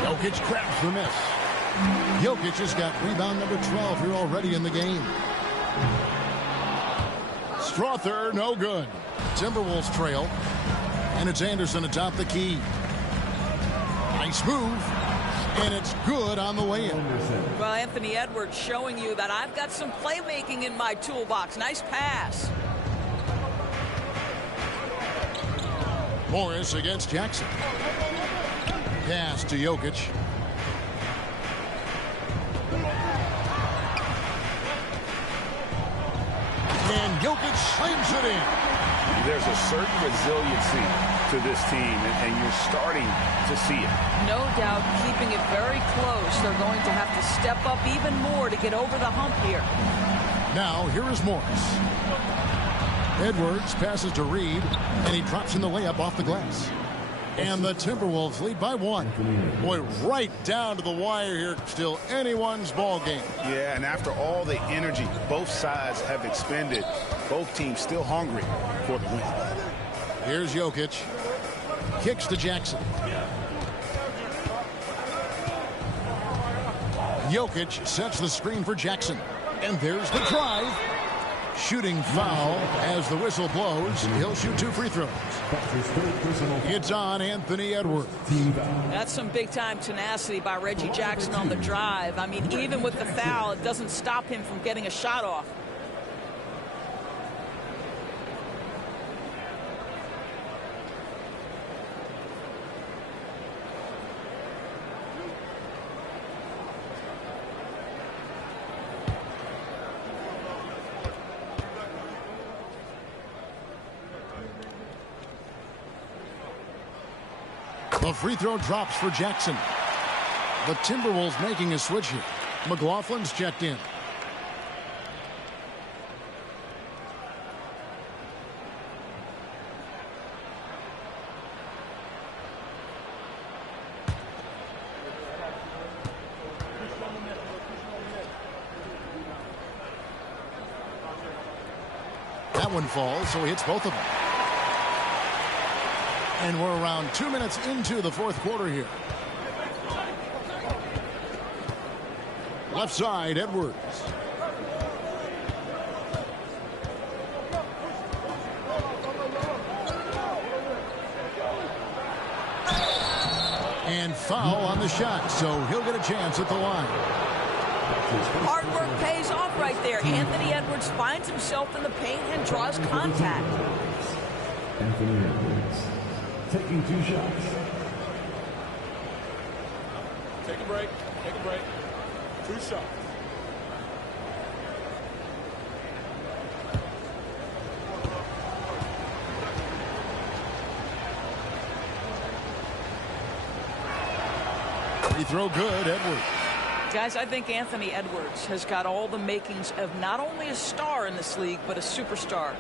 Jokic grabs the miss. Jokic has got rebound number 12 here already in the game. Strother, no good. Timberwolves trail. And it's Anderson atop the key. Nice move. And it's good on the way in. Well, Anthony Edwards showing you that I've got some playmaking in my toolbox. Nice pass. Morris against Jackson. Pass to Jokic. And Jokic slams it in. There's a certain resiliency to this team, and you're starting to see it. No doubt, keeping it very close. They're going to have to step up even more to get over the hump here. Now, here is Morris. Edwards passes to Reed, and he drops in the layup off the glass. And the Timberwolves lead by 1. Boy, right down to the wire here. Still anyone's ball game. Yeah, and after all the energy both sides have expended, both teams still hungry for the win. Here's Jokic. Kicks to Jackson. Jokic sets the screen for Jackson. And there's the drive. Shooting foul as the whistle blows. He'll shoot 2 free throws. It's on Anthony Edwards. That's some big-time tenacity by Reggie Jackson on the drive. I mean, even with the foul, it doesn't stop him from getting a shot off. The free throw drops for Jackson. The Timberwolves making a switch here. McLaughlin's checked in. That one falls, so he hits both of them. And we're around 2 minutes into the fourth quarter here. Left side, Edwards. And foul on the shot, so he'll get a chance at the line. Hard work pays off right there. Anthony Edwards finds himself in the paint and draws contact. Anthony Edwards taking 2 shots. Take a break. Take a break. 2 shots. Free throw good, Edwards. Guys, I think Anthony Edwards has got all the makings of not only a star in this league, but a superstar.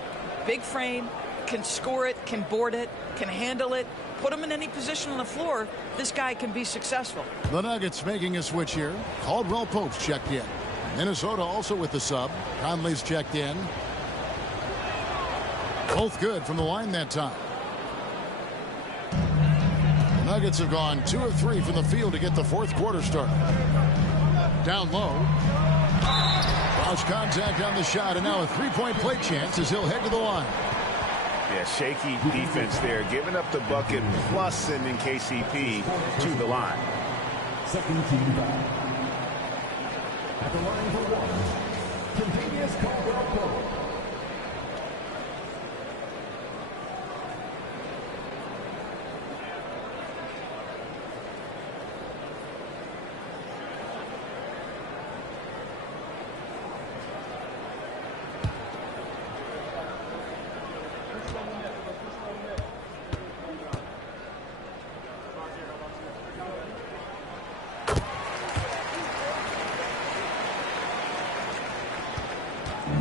Big frame, can score it, can board it, can handle it. Put him in any position on the floor, this guy can be successful. The Nuggets making a switch here. Caldwell Pope's checked in. Minnesota also with the sub. Conley's checked in. Both good from the line that time. The Nuggets have gone 2 of 3 from the field to get the fourth quarter started. Down low. Lost contact on the shot, and now a three-point play chance as he'll head to the line. Yeah, shaky defense there, giving up the bucket plus sending KCP to the line. Second team foul. At the line for 1, Contagious Caldwell Pope.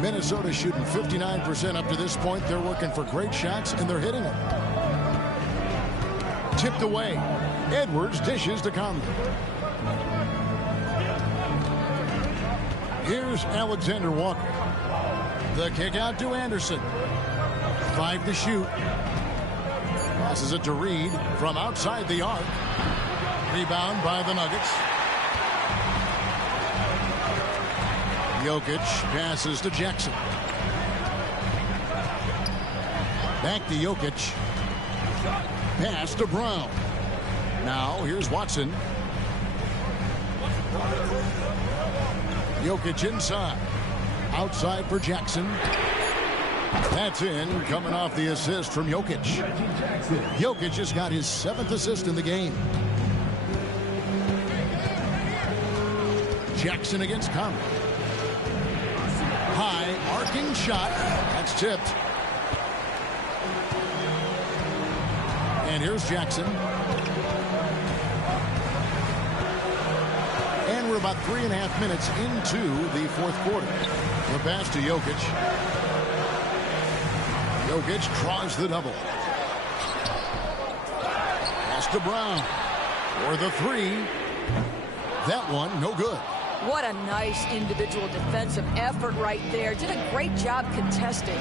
Minnesota shooting 59% up to this point. They're working for great shots, and they're hitting them. Tipped away. Edwards dishes to Conley. Here's Alexander Walker. The kick out to Anderson. 5 to shoot. Passes it to Reed from outside the arc. Rebound by the Nuggets. Jokic passes to Jackson. Back to Jokic. Pass to Brown. Now here's Watson. Jokic inside. Outside for Jackson. That's in, coming off the assist from Jokic. Jokic has got his 7th assist in the game. Jackson against Conley. High arcing shot. That's tipped. And here's Jackson. And we're about 3.5 minutes into the fourth quarter. The pass to Jokic. Jokic draws the double. Pass to Brown. For the three. That one, no good. What a nice individual defensive effort right there. Did a great job contesting.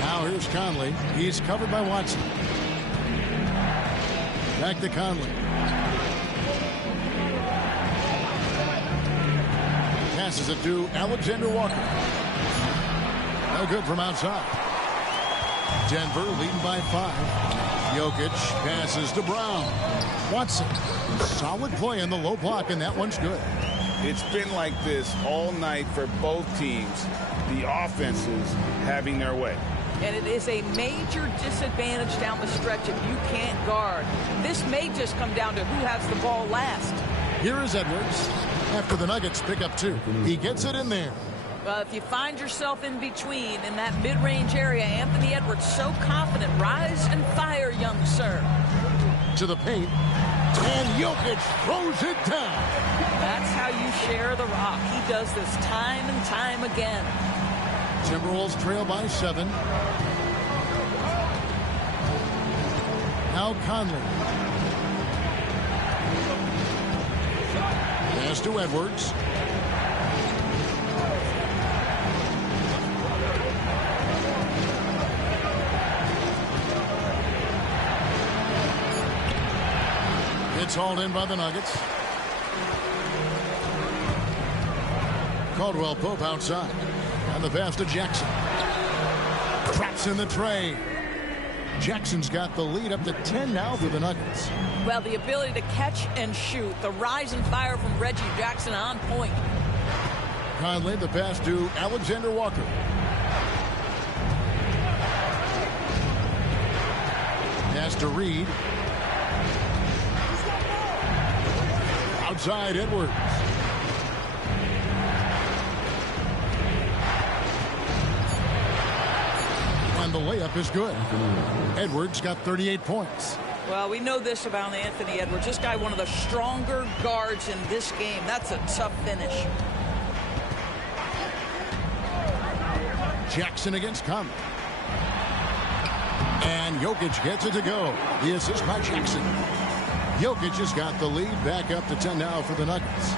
Now here's Conley. He's covered by Watson. Back to Conley. Passes it to Alexander Walker. No good from outside. Denver leading by 5. Jokic passes to Brown. Watson. Solid play in the low block, and that one's good. It's been like this all night for both teams. The offenses having their way. And it is a major disadvantage down the stretch if you can't guard. This may just come down to who has the ball last. Here is Edwards. After the Nuggets pick up 2. He gets it in there. Well, if you find yourself in between in that mid-range area, Anthony Edwards so confident. Rise and fire, young sir. To the paint. And Jokic throws it down. That's how you share the rock. He does this time and time again. Timberwolves trail by 7. Now Conley. Pass to Edwards. It's hauled in by the Nuggets. Caldwell Pope outside. And the pass to Jackson. Traps in the tray. Jackson's got the lead up to 10 now for the Nuggets. Well, the ability to catch and shoot. The rise and fire from Reggie Jackson on point. Conley, the pass to Alexander Walker. Pass to Reed. Outside Edwards. And the layup is good. Edwards got 38 points. Well, we know this about Anthony Edwards. This guy, one of the stronger guards in this game. That's a tough finish. Jackson against Conley. And Jokic gets it to go. The assist by Jackson. Jokic has got the lead back up to 10 now for the Nuggets.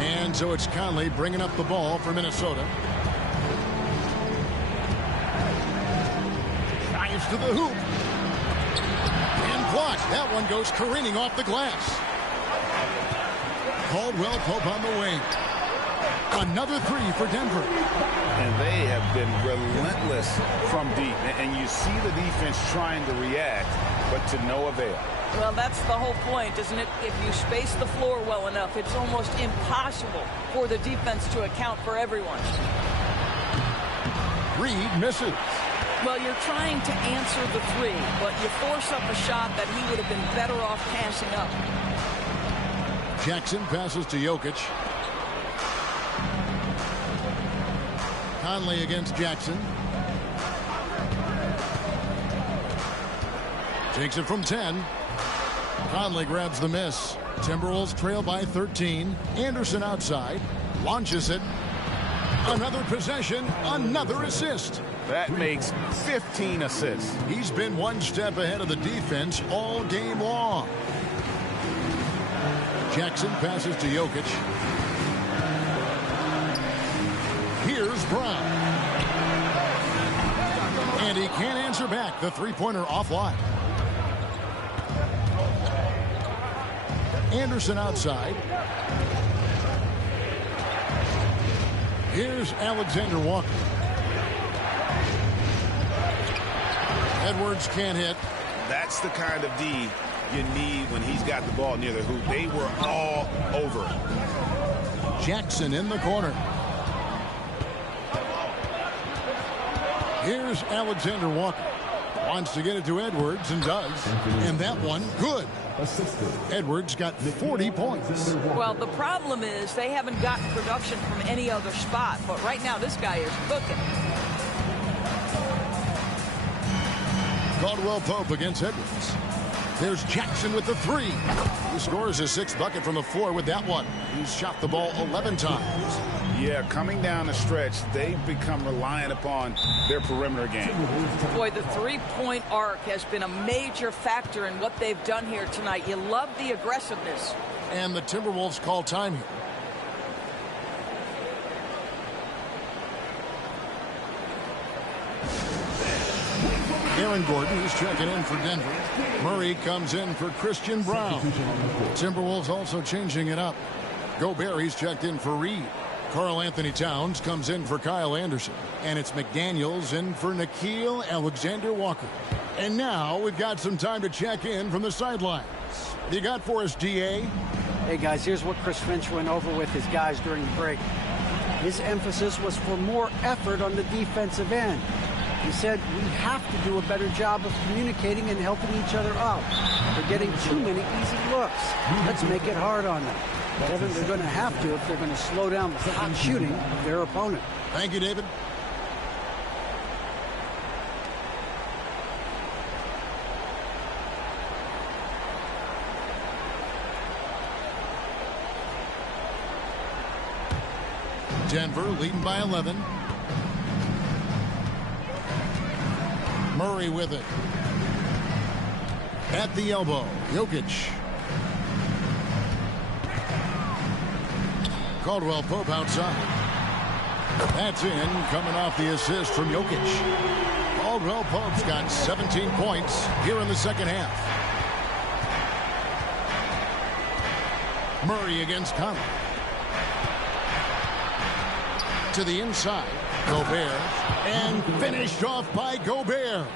And so it's Conley bringing up the ball for Minnesota. Drives to the hoop. And blocked. That one goes careening off the glass. Caldwell Pope on the wing. Another 3 for Denver. And they have been relentless from deep. And you see the defense trying to react, but to no avail. Well, that's the whole point, isn't it? If you space the floor well enough, it's almost impossible for the defense to account for everyone. Reed misses. Well, you're trying to answer the 3, but you force up a shot that he would have been better off passing up. Jackson passes to Jokic. Conley against Jackson. Takes it from 10. Conley grabs the miss. Timberwolves trail by 13. Anderson outside. Launches it. Another possession. Another assist. That makes 15 assists. He's been one step ahead of the defense all game long. Jackson passes to Jokic. Here's Brown. And he can't answer back. The three-pointer offline. Anderson outside. Here's Alexander Walker. Edwards can't hit. That's the kind of D you need when he's got the ball near the hoop. They were all over it. Jackson in the corner. Here's Alexander Walker. Wants to get it to Edwards and does. And that one, good. Edwards got 40 points. Well, the problem is they haven't gotten production from any other spot. But right now, this guy is cooking. Caldwell Pope against Edwards. There's Jackson with the three. He scores his sixth bucket from the floor with that one. He's shot the ball 11 times. Yeah, coming down the stretch, they've become reliant upon their perimeter game. Boy, the three-point arc has been a major factor in what they've done here tonight. You love the aggressiveness. And the Timberwolves call time here. Aaron Gordon is checking in for Denver. Murray comes in for Christian Brown. Timberwolves also changing it up. Gobert, he's checked in for Reed. Karl Anthony Towns comes in for Kyle Anderson. And it's McDaniels in for Nickeil Alexander-Walker. And now we've got some time to check in from the sidelines. You got for us, DA? Hey, guys, here's what Chris Finch went over with his guys during the break. His emphasis was for more effort on the defensive end. He said we have to do a better job of communicating and helping each other out. They're getting too many easy looks. Let's make it hard on them. Kevin, they're going to have to if they're going to slow down the hot shooting of their opponent. Thank you, David. Denver leading by 11. Murray with it. At the elbow, Jokic. Caldwell Pope outside. That's in, coming off the assist from Jokic. Caldwell Pope's got 17 points here in the second half. Murray against Conley. To the inside, Gobert, and finished off by Gobert.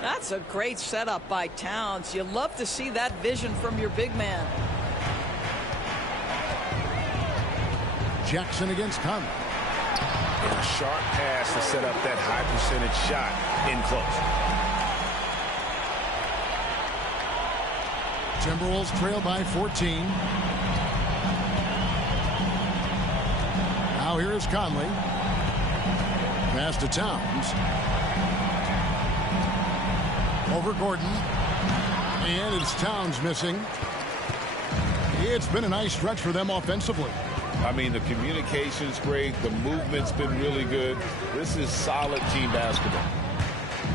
That's a great setup by Towns. You love to see that vision from your big man. Jackson against Conley. And a sharp pass to set up that high percentage shot in close. Timberwolves trail by 14. Now here is Conley. Pass to Towns. Over Gordon. And it's Towns missing. It's been a nice stretch for them offensively. I mean, the communication's great. The movement's been really good. This is solid team basketball.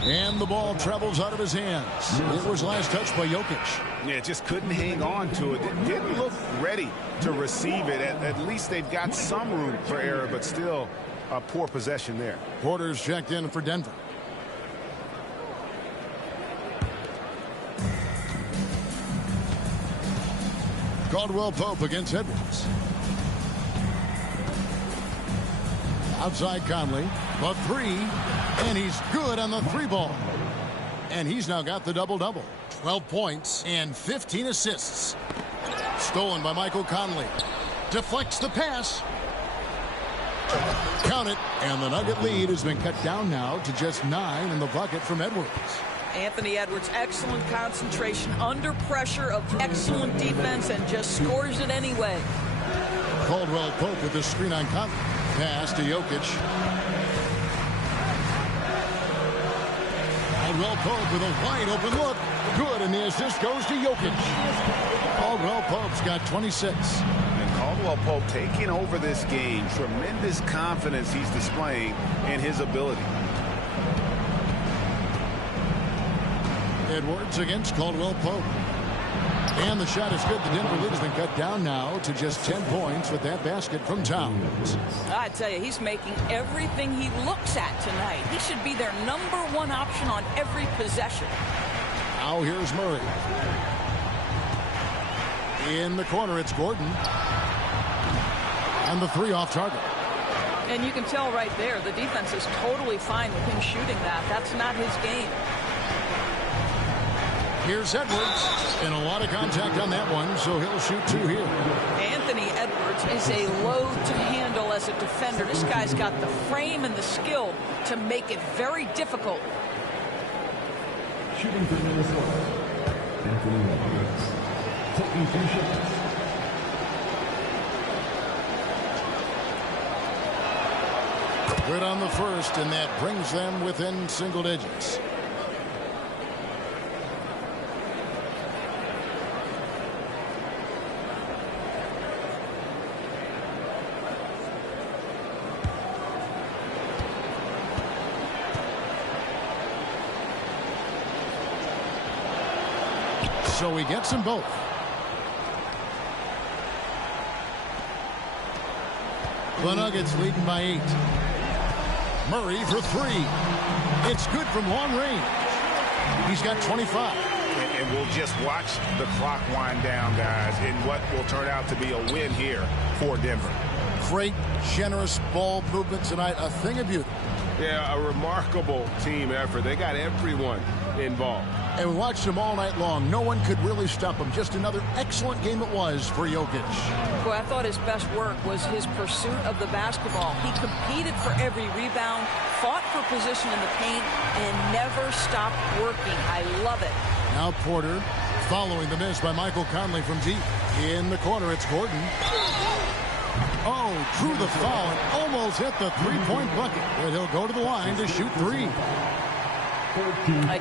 And the ball travels out of his hands. It was last touched by Jokic. Yeah, just couldn't hang on to it. It didn't look ready to receive it. At least they've got some room for error, but still a poor possession there. Porter's checked in for Denver. Caldwell Pope against Edwards. Outside Conley, but three, and he's good on the three ball. And he's now got the double-double. 12 points and 15 assists. Stolen by Michael Conley. Deflects the pass. Count it, and the Nugget lead has been cut down now to just 9 in the bucket from Edwards. Anthony Edwards, excellent concentration under pressure of excellent defense and just scores it anyway. Caldwell Pope with the screen on Conley. Pass to Jokic. Caldwell Pope with a wide open look. Good, and the assist goes to Jokic. Caldwell Pope's got 26. And Caldwell Pope taking over this game. Tremendous confidence he's displaying in his ability. Edwards against Caldwell Pope. And the shot is good. The Denver lead has been cut down now to just 10 points with that basket from Towns. I tell you, he's making everything he looks at tonight. He should be their #1 option on every possession. Now here's Murray. In the corner, it's Gordon. And the three off target. And you can tell right there, the defense is totally fine with him shooting that. That's not his game. Here's Edwards, and a lot of contact on that one, so he'll shoot 2 here. Anthony Edwards is a load to handle as a defender. This guy's got the frame and the skill to make it very difficult. Shooting for Minnesota, Anthony Edwards. Taking 2 shots. Good on the first, and that brings them within single digits. So he gets them both. The Nuggets leading by 8. Murray for 3. It's good from long range. He's got 25. And we'll just watch the clock wind down, guys, in what will turn out to be a win here for Denver. Great, generous ball movement tonight. A thing of beauty. Yeah, a remarkable team effort. They got everyone involved. And we watched him all night long. No one could really stop him. Just another excellent game it was for Jokic. Boy, I thought his best work was his pursuit of the basketball. He competed for every rebound, fought for position in the paint, and never stopped working. I love it. Now Porter following the miss by Michael Conley from deep. In the corner, it's Gordon. Oh, drew the foul and almost hit the three-point bucket. But he'll go to the line to shoot 3.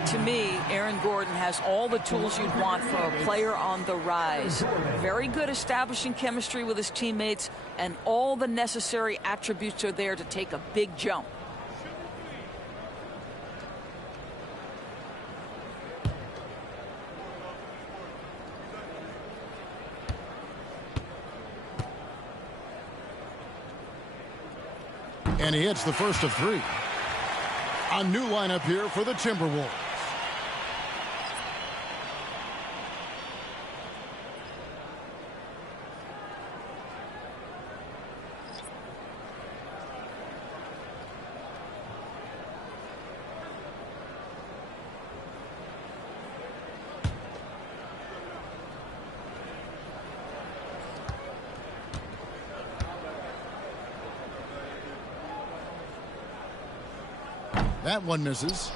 To me, Aaron Gordon has all the tools you'd want from a player on the rise. Very good establishing chemistry with his teammates, and all the necessary attributes are there to take a big jump. And he hits the first of 3. A new lineup here for the Timberwolves. That one misses.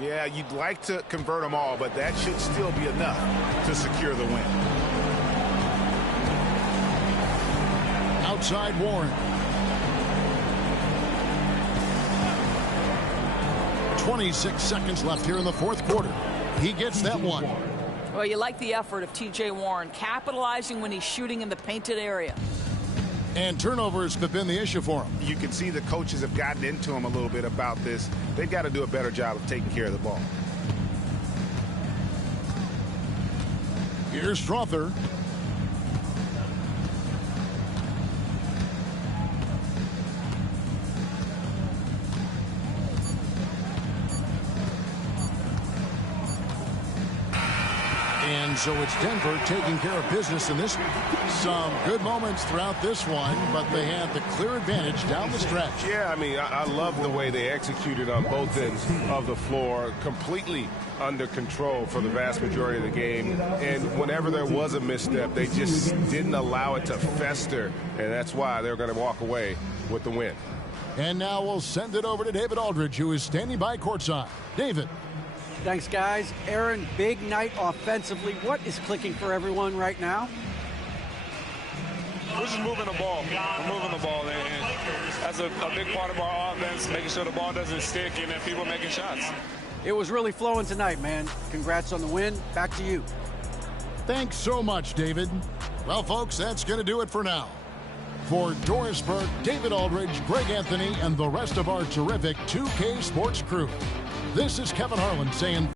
Yeah, you'd like to convert them all, but that should still be enough to secure the win. Outside Warren. 26 seconds left here in the fourth quarter. He gets that one. Well, you like the effort of T.J. Warren, capitalizing when he's shooting in the painted area. And turnovers have been the issue for him. You can see the coaches have gotten into him a little bit about this. They've got to do a better job of taking care of the ball. Here's Strother. And so it's Denver taking care of business in this one. Some good moments throughout this one, but they had the clear advantage down the stretch. Yeah, I mean, I love the way they executed on both ends of the floor, completely under control for the vast majority of the game. And whenever there was a misstep, they just didn't allow it to fester, and that's why they're going to walk away with the win. And now we'll send it over to David Aldridge, who is standing by courtside. David. Thanks, guys. Aaron, big night offensively. What is clicking for everyone right now? We're just moving the ball. We're moving the ball. And that's a big part of our offense, making sure the ball doesn't stick and that people making shots. It was really flowing tonight, man. Congrats on the win. Back to you. Thanks so much, David. Well, folks, that's going to do it for now. For Doris Burke, David Aldridge, Greg Anthony, and the rest of our terrific 2K Sports crew, this is Kevin Harlan saying